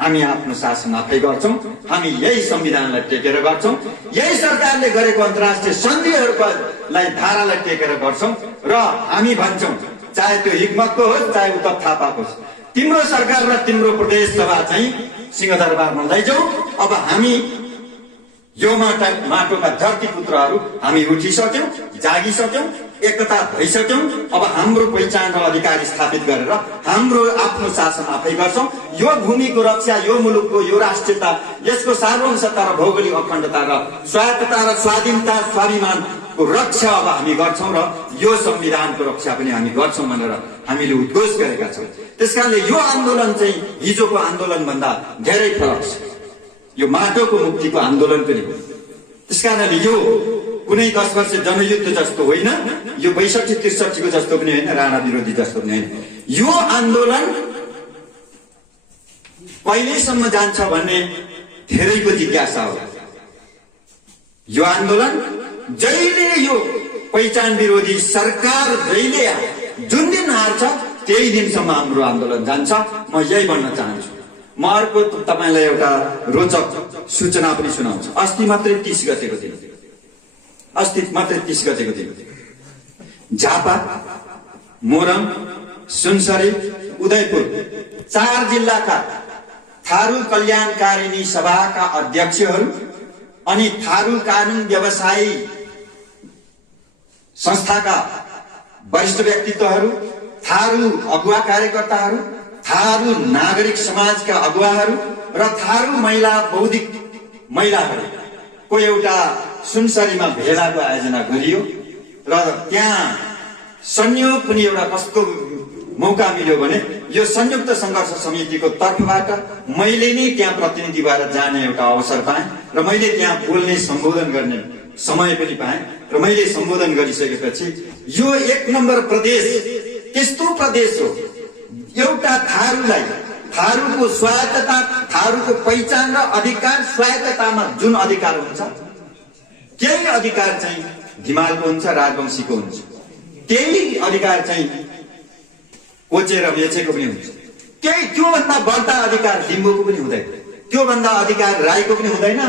हामी आफ्नो शासन आफै गर्छौँ। हामी यही संविधानलाई टेकेर गर्छौँ। यही सरकारले गरेको अन्तर्राष्ट्रिय सन्धिहरूलाई धारालाई टेकेर गर्छौँ र हामी भन्छौँ चाहे त्यो हिक्मतको होस् चाहे उद्धव थापाको होस्, तिम्रो सरकार र तिम्रो प्रदेश सभा चाहिँ सिंहदरबारमा लैजाऊ। अब हामी यो माटोका धरतीपुत्रहरू हामी उठिसक्यौँ, जागिसक्यौँ, एकता भइसक्यौँ। अब हाम्रो पहिचान र अधिकार स्थापित गरेर हाम्रो आफ्नो शासन आफै गर्छौँ। यो भूमिको रक्षा, यो मुलुकको यो राष्ट्रियता, यसको सार्वभौमसत्ता र भौगोलिक अखण्डता र स्वायत्तता र स्वाधीनता स्वाभिमानको रक्षा अब हामी गर्छौँ र यो संविधानको रक्षा पनि हामी गर्छौँ भनेर हामीले उद्घोष गरेका छौँ। त्यसकारणले यो आन्दोलन चाहिँ हिजोको आन्दोलनभन्दा धेरै फरक छ। यो माटोको मुक्तिको आन्दोलन पनि हो। त्यसकारणले यो कुनै 10 वर्ष जनयुद्ध जस्तो होइन, यो 62-63 को जस्तो पनि होइन, राणा विरोधी जस्तो पनि होइन। यो आन्दोलन कहिलेसम्म जान्छ भन्ने धेरैको जिज्ञासा हो। यो आन्दोलन जहिले यो पहिचान विरोधी सरकार जहिले जुन दिन हार्छ त्यही दिनसम्म हाम्रो आन्दोलन जान्छ। म यही भन्न चाहन्छु। म अर्को तपाईँलाई एउटा रोचक सूचना पनि सुनाउँछु। अस्ति मात्रै 30 गतेको दिन झापा, मोरङ, सुनसरी, उदयपुर 4 जिल्लाका थारू कल्याणकारिणी सभाका अध्यक्षहरू अनि थारू कानुन व्यवसायी संस्थाका वरिष्ठ व्यक्तित्वहरू, थारू अगुवा कार्यकर्ताहरू, थारू नागरिक समाजका अगुवाहरू र थारू महिला बौद्धिक महिलाहरूको एउटा सुनसरीमा भेलाको आयोजना गरियो र त्यहाँ संयोग पनि एउटा कस्तो मौका मिल्यो भने यो संयुक्त संघर्ष समितिको तर्फबाट मैले नै त्यहाँ प्रतिनिधि भएर जाने एउटा अवसर पाएँ र मैले त्यहाँ बोल्ने सम्बोधन गर्ने समय पनि पाएँ र मैले सम्बोधन गरिसकेपछि यो 1 नम्बर प्रदेश त्यस्तो प्रदेश हो एउटा थारूलाई थारूको स्वायत्तता, थारूको पहिचान र अधिकार स्वायत्ततामा जुन अधिकार हुन्छ त्यही अधिकार चाहिँ हिमालको हुन्छ, राजवंशीको हुन्छ। त्यही अधिकार चाहिँ कोचे र मेचेको पनि हुन्छ। त्यही त्योभन्दा बढ्ता अधिकार लिम्बूको पनि हुँदैन, त्योभन्दा अधिकार राईको पनि हुँदैन,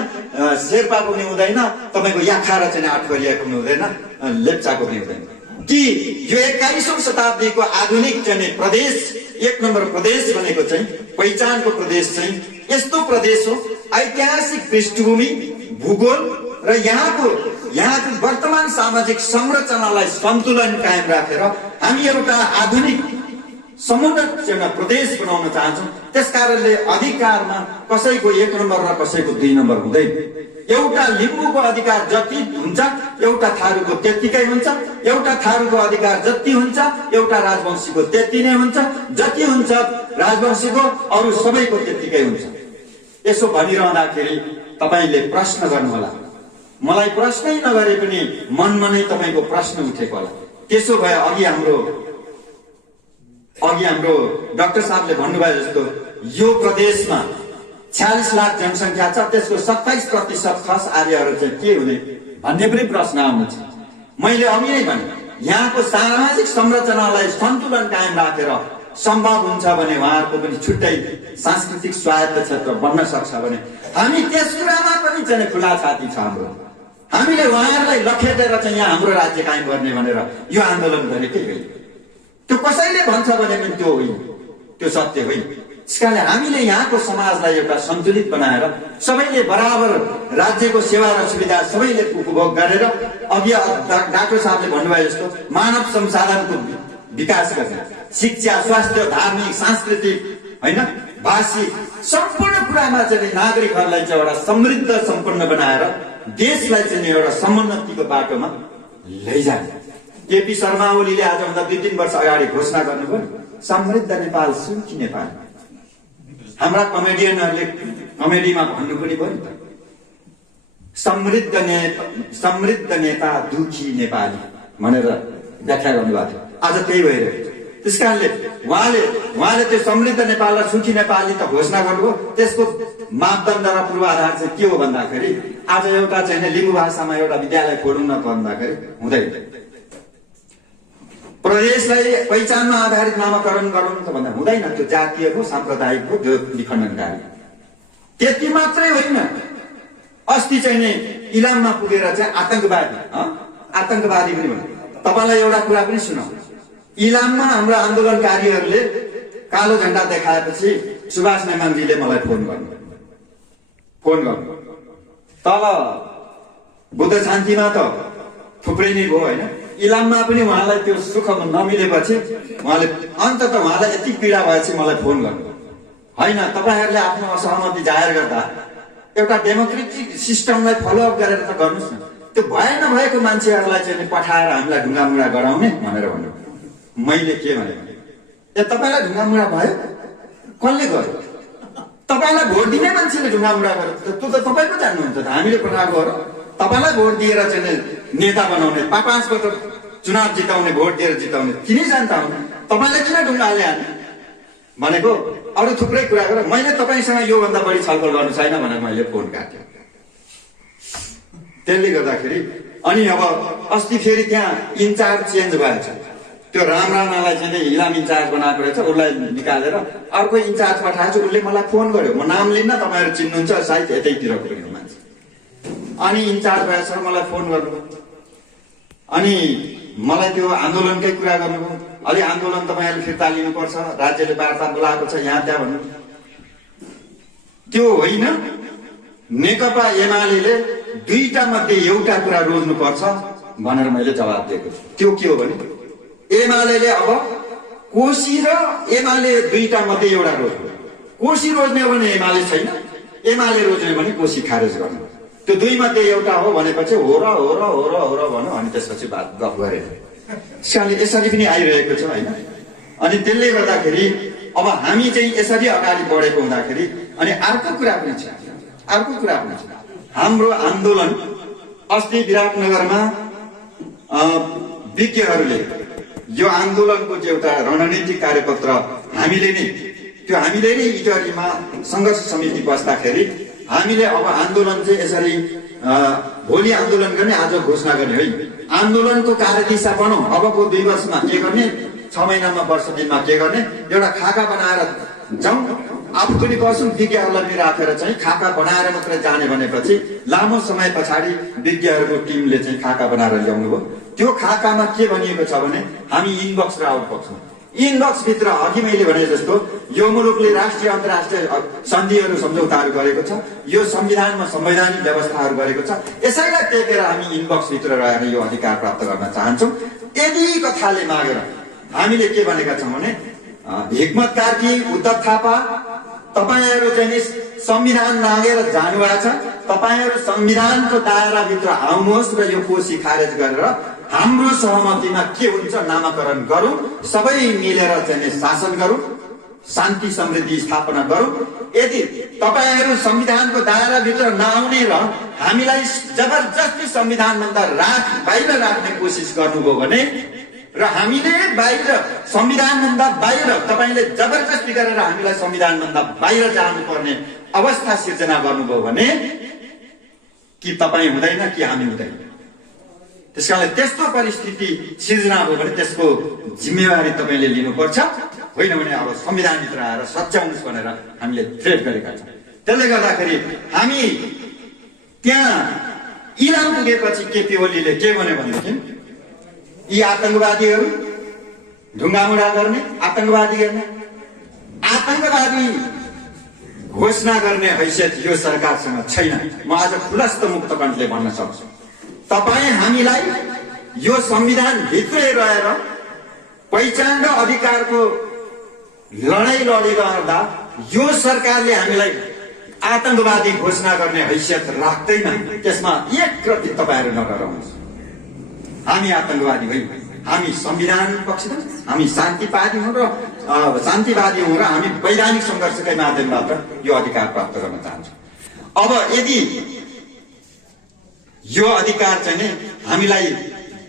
शेर्पाको पनि हुँदैन, तपाईँको याखा र चाहिँ आठवरियाको पनि हुँदैन, लेप्चाको पनि हुँदैन। कि यो 21औं शताब्दीको आधुनिक चाहिँ प्रदेश 1 नम्बर प्रदेश भनेको चाहिँ पहिचानको प्रदेश चाहिँ यस्तो प्रदेश हो। ऐतिहासिक पृष्ठभूमि, भूगोल र यहाँको वर्तमान सामाजिक संरचनालाई सन्तुलन कायम राखेर हामी एउटा आधुनिक समुन्नत प्रदेश बनाउन चाहन्छौँ। त्यसकारणले अधिकारमा कसैको 1 नम्बर र कसैको 2 नम्बर हुँदैन। एउटा लिम्बूको अधिकार जति हुन्छ एउटा थारूको त्यत्तिकै हुन्छ, एउटा थारूको अधिकार जति हुन्छ एउटा राजवंशीको त्यति नै हुन्छ, जति हुन्छ राजवंशीको अरू सबैको त्यत्तिकै हुन्छ। यसो भनिरहँदाखेरि तपाईँले प्रश्न गर्नुहोला, मलाई प्रश्नै नगरे पनि मनमा नै तपाईँको प्रश्न उठेको होला। त्यसो भए अघि हाम्रो डाक्टर साहबले भन्नुभयो जस्तो यो प्रदेशमा 46 लाख जनसङ्ख्या छ, त्यसको 27% खस आर्यहरू चाहिँ के हुने भन्ने पनि प्रश्न आउनु छ। मैले अघि नै भने यहाँको सामाजिक संरचनालाई सन्तुलन कायम राखेर सम्भव हुन्छ भने उहाँहरूको पनि छुट्टै सांस्कृतिक स्वायत्त क्षेत्र बन्न सक्छ भने हामी त्यस कुरामा पनि चाहिँ खुला छाती छ हाम्रो। हामीले उहाँहरूलाई लखेटेर चाहिँ यहाँ हाम्रो राज्य कायम गर्ने भनेर यो आन्दोलन गरेकै होइन। त्यो कसैले भन्छ भने पनि त्यो होइन, त्यो सत्य होइन। त्यसकारणले हामीले यहाँको समाजलाई एउटा सन्तुलित बनाएर सबैले बराबर राज्यको सेवा र सुविधा सबैले उपभोग गरेर अघि डाक्टर साहबले भन्नुभयो जस्तो मानव संसाधनको विकास गर्ने, शिक्षा, स्वास्थ्य, धार्मिक, सांस्कृतिक होइन भाषिक सम्पूर्ण कुरामा चाहिँ नागरिकहरूलाई चाहिँ एउटा समृद्ध सम्पन्न बनाएर देशलाई चाहिँ एउटा समुन्नतिको बाटोमा लैजाने। केपी शर्मा ओलीले आजभन्दा 2-3 वर्ष अगाडि घोषणा गर्नुभयो समृद्ध नेपाल सुखी नेपाल। हाम्रा कमेडियनहरूले कमेडीमा भन्नु पनि भयो नि त, समृद्ध नेता दुखी नेपाली भनेर व्याख्या गर्नुभएको थियो। आज त्यही भइरहेको छ। त्यसकारणले उहाँले त्यो समृद्ध नेपाल र सुखी नेपाली त घोषणा गर्नुभयो। त्यसको मापदण्ड र पूर्वाधार चाहिँ के हो भन्दाखेरि आज एउटा चाहिँ लिम्बू भाषामा एउटा विद्यालय खोलौँ न भन्दाखेरि हुँदैन। प्रदेशलाई पहिचानमा आधारित नामाकरण गरौँ त भन्दा हुँदैन। त्यो जातीयको साम्प्रदायिकको त्यो विखण्डनकारी। त्यति मात्रै होइन, अस्ति चाहिँ नि इलाममा पुगेर चाहिँ आतंकवादी पनि भन्यो। तपाईँलाई एउटा कुरा पनि सुनाऊ, इलाममा हाम्रो आन्दोलनकारीहरूले कालो झण्डा देखाएपछि सुभाष नेमाङजीले मलाई फोन गर्नु तल बुद्ध शान्तिमा त थुप्रिने भयो होइन। इलाममा पनि उहाँलाई त्यो सुख नमिलेपछि उहाँलाई यति पीडा भएपछि मलाई फोन गर्नु होइन। तपाईँहरूले आफ्नो असहमति जाहेर गर्दा एउटा डेमोक्रेटिक सिस्टमलाई फलोअप गरेर त गर्नुहोस् न। त्यो भए नभएको मान्छेहरूलाई चाहिँ पठाएर हामीलाई ढुङ्गामुढा गराउने भनेर भन्नु। मैले के भने तपाईँलाई ढुङ्गामुढा भयो, कसले गर्यो? तपाईँलाई भोट दिने मान्छेले ढुङ्गामुढा गर्यो, त्यो त तपाईँ पो जान्नुहुन्छ त। हामीले पठाएको हो र तपाईँलाई भोट दिएर चाहिँ नेता बनाउने, 5 पल्ट चुनाव जिताउने, भोट दिएर जिताउने किन जान्ता हुन्? तपाईँले किन ढुङ्गाले हाल्ने भनेको? अरू थुप्रै कुरा गरेर मैले तपाईँसँग योभन्दा बढी छलफल गर्नु छैन भनेर मैले फोन काटेँ। त्यसले गर्दाखेरि अनि अब अस्ति फेरि त्यहाँ इन्चार्ज चेन्ज भएछ। त्यो रामराणालाई चाहिँ इलाम इन्चार्ज बनाएको रहेछ, उसलाई निकालेर अर्को इन्चार्ज पठाएछ। उसले मलाई फोन गर्यो, म नाम लिन्न, तपाईँहरू चिन्नुहुन्छ सायद यतैतिरको पनि मान्छे। अनि इन्चार्ज भएछ मलाई फोन गर्नुभयो। अनि मलाई त्यो आन्दोलनकै कुरा गर्नुभयो। अलि आन्दोलन तपाईँहरूले फिर्ता लिनुपर्छ, राज्यले वार्ता बोलाएको छ यहाँ त्यहाँ भन्नु। त्यो होइन, नेकपा एमाले 2टा मध्ये एउटा कुरा रोज्नुपर्छ भनेर मैले जवाब दिएको छु। त्यो के हो भने एमाले अब कोशी र एमाले 2टा मध्ये एउटा रोज्नु। कोशी रोज्ने हो भने एमाले छैन, एमाले रोज्ने भने कोशी खारेज गर्नु। त्यो 2 मध्ये एउटा हो भनेपछि हो र भन्नु अनि त्यसपछि बात गफ गरे। यसरी पनि आइरहेको छ होइन। अनि त्यसले गर्दाखेरि अब हामी चाहिँ यसरी अगाडि बढेको हुँदाखेरि अनि अर्को कुरा पनि छ। हाम्रो आन्दोलन अस्ति विराटनगरमा विज्ञहरूले यो आन्दोलनको चाहिँ एउटा रणनीतिक कार्यपत्र हामीले नै इटरीमा सङ्घर्ष समिति बस्दाखेरि हामीले अब आन्दोलन चाहिँ यसरी भोलि आन्दोलन गर्ने, आज घोषणा गर्ने होइन। आन्दोलनको कार्यदिशा बनाऊ। अबको 2 वर्षमा के गर्ने, 6 महिनामा, वर्ष दिनमा के गर्ने, एउटा खाका बनाएर जाउँ। आफू पनि बसौँ, विज्ञहरूलाई पनि राखेर चाहिँ खाका बनाएर मात्रै जाने भनेपछि लामो समय पछाडि विज्ञहरूको टिमले चाहिँ खाका बनाएर ल्याउनु भयो। त्यो खाकामा के भनिएको छ भने हामी इनबक्स र आउटबक्स, इनबक्सभित्र अघि मैले भने जस्तो यो मुलुकले राष्ट्रिय अन्तर्राष्ट्रिय सन्धिहरू सम्झौताहरू गरेको छ, यो संविधानमा संवैधानिक व्यवस्थाहरू गरेको छ। यसैलाई टेकेर हामी इनबक्सभित्र रहेर यो अधिकार प्राप्त गर्न चाहन्छौँ। यदि कथाले मागेर हामीले के भनेका छौँ भने हिक्मत कार्की, उद्धव थापा, तपाईहरू चाहिँ संविधान मागेर जानुभएको छ, तपाईहरू संविधानको दायराभित्र आउनुहोस् र यो कोशी खारेज गरेर हाम्रो सहमतिमा के हुन्छ नामाकरण गरौँ, सबै मिलेर चाहिँ शासन गरौँ, शान्ति समृद्धि स्थापना गरौँ। यदि तपाईहरू संविधानको दायराभित्र नआउने र हामीलाई जबरजस्ती संविधानभन्दा बाहिर राख्ने कोसिस गर्नुभयो भने र हामीले बाहिर संविधानभन्दा बाहिर तपाईले जबरजस्ती गरेर हामीलाई संविधानभन्दा बाहिर जानुपर्ने अवस्था सिर्जना गर्नुभयो भने कि तपाईँ हुँदैन कि हामी हुँदैन। त्यसकारणले त्यस्तो परिस्थिति सिर्जना भयो भने त्यसको जिम्मेवारी तपाईँले लिनुपर्छ, होइन भने अब संविधानभित्र आएर सच्याउनुहोस् भनेर हामीले थ्रेट गरेका छौँ। त्यसले गर्दाखेरि हामी त्यहाँ इलाम पुगेपछि केपी ओलीले के भन्यो भनेदेखि यी आतंकवादीहरू ढुङ्गामुढा गर्ने, आतंकवादी घोषणा गर्ने हैसियत यो सरकारसँग छैन। म आज खुलस्त मुक्त कण्ठले भन्न सक्छु, तपाईँ हामीलाई यो संविधान भित्रै रहेर पहिचान र अधिकारको लडाई लडिरहँदा यो सरकारले हामीलाई आतंकवादी घोषणा गर्ने हैसियत राख्दैन। त्यसमा एक रति तपाईँहरू नडराउनुहोस्। हामी आतंकवादी होइन, हामी संविधान पक्षधर, हामी शान्तिवादी हौँ र हामी वैधानिक सङ्घर्षकै माध्यमबाट यो अधिकार प्राप्त गर्न चाहन्छौँ। अब यदि यो अधिकार चाहिँ नि हामीलाई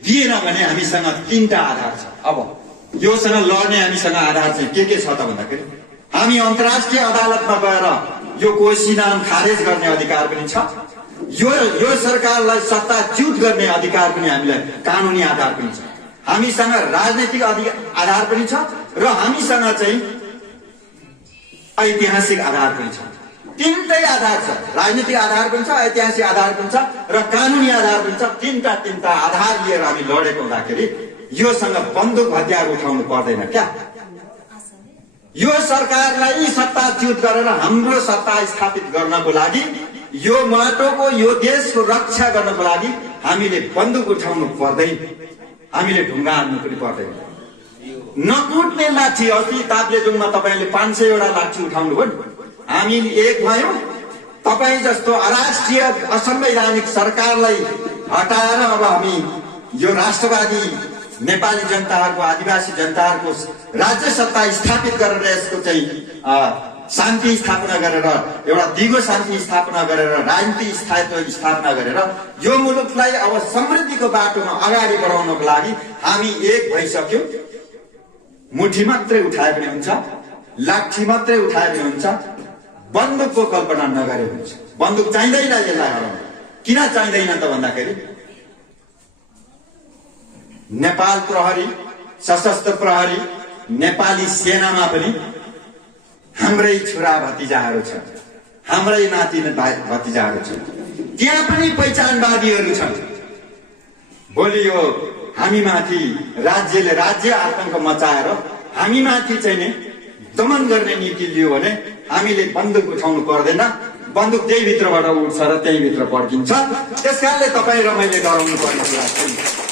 दिएन भने हामीसँग तीनटा आधार छ। अब योसँग लड्ने हामीसँग आधार चाहिँ के छ त भन्दाखेरि हामी अन्तर्राष्ट्रिय अदालतमा गएर यो कोशी नाम खारेज गर्ने अधिकार पनि छ, यो सरकारलाई सत्ताच्युत गर्ने अधिकार पनि हामीलाई कानुनी आधार पनि छ, हामीसँग राजनैतिक आधार पनि छ र हामीसँग चाहिँ ऐतिहासिक आधार पनि छ। तीनटै आधार छ, राजनीतिक आधार पनि छ, ऐतिहासिक आधार पनि छ र कानुनी आधार पनि छ। तीनटा आधार लिएर हामी लडेको हुँदाखेरि योसँग बन्दुक हतियार उठाउनु पर्दैन क्या। यो सरकारलाई सत्ताच्युत गरेर हाम्रो सत्ता स्थापित गर्नको लागि, यो माटोको यो देशको रक्षा गर्नको लागि हामीले बन्दुक उठाउनु पर्दैन, हामीले ढुङ्गा हान्नु पनि पर्दैन। नकुट्ने लाठी, अस्ति ताप्लेजुङमा तपाईँले 500 वटा लाठी उठाउनु भयो, हामी एक भयौँ। तपाईँ जस्तो अराष्ट्रिय असंवैधानिक सरकारलाई हटाएर अब हामी यो राष्ट्रवादी नेपाली जनताहरूको, आदिवासी जनताहरूको राज्य सत्ता स्थापित गरेर यसको चाहिँ शान्ति स्थापना गरेर, एउटा दिगो शान्ति स्थापना गरेर, राजनीतिक स्थायित्व स्थापना गरेर यो मुलुकलाई अब समृद्धिको बाटोमा अगाडि बढाउनको लागि हामी एक भइसक्यौँ। मुठी मात्रै उठाए पनि हुन्छ, लाठी मात्रै उठाए पनि हुन्छ, बन्दुकको कल्पना नगरे हुन्छ। बन्दुक चाहिँदैन यसलाई हराउन। किन चाहिँदैन त भन्दाखेरि नेपाल प्रहरी, सशस्त्र प्रहरी, नेपाली सेनामा पनि हाम्रै छोरा भतिजाहरू छन्, हाम्रै नाति भतिजाहरू छन्, त्यहाँ पनि पहिचानवादीहरू छन्। भोलि यो हामी माथि राज्य आतंक मचाएर हामी माथि चाहिँ नि दमन गर्ने नीति लियो भने हामीले बन्दुक उठाउनु पर्दैन, बन्दुक त्यही भित्रबाट उठ्छ र त्यही भित्र पड्किन्छ। त्यसकारणले तपाईँ र मैले डराउनु पर्ने कुरा छैन।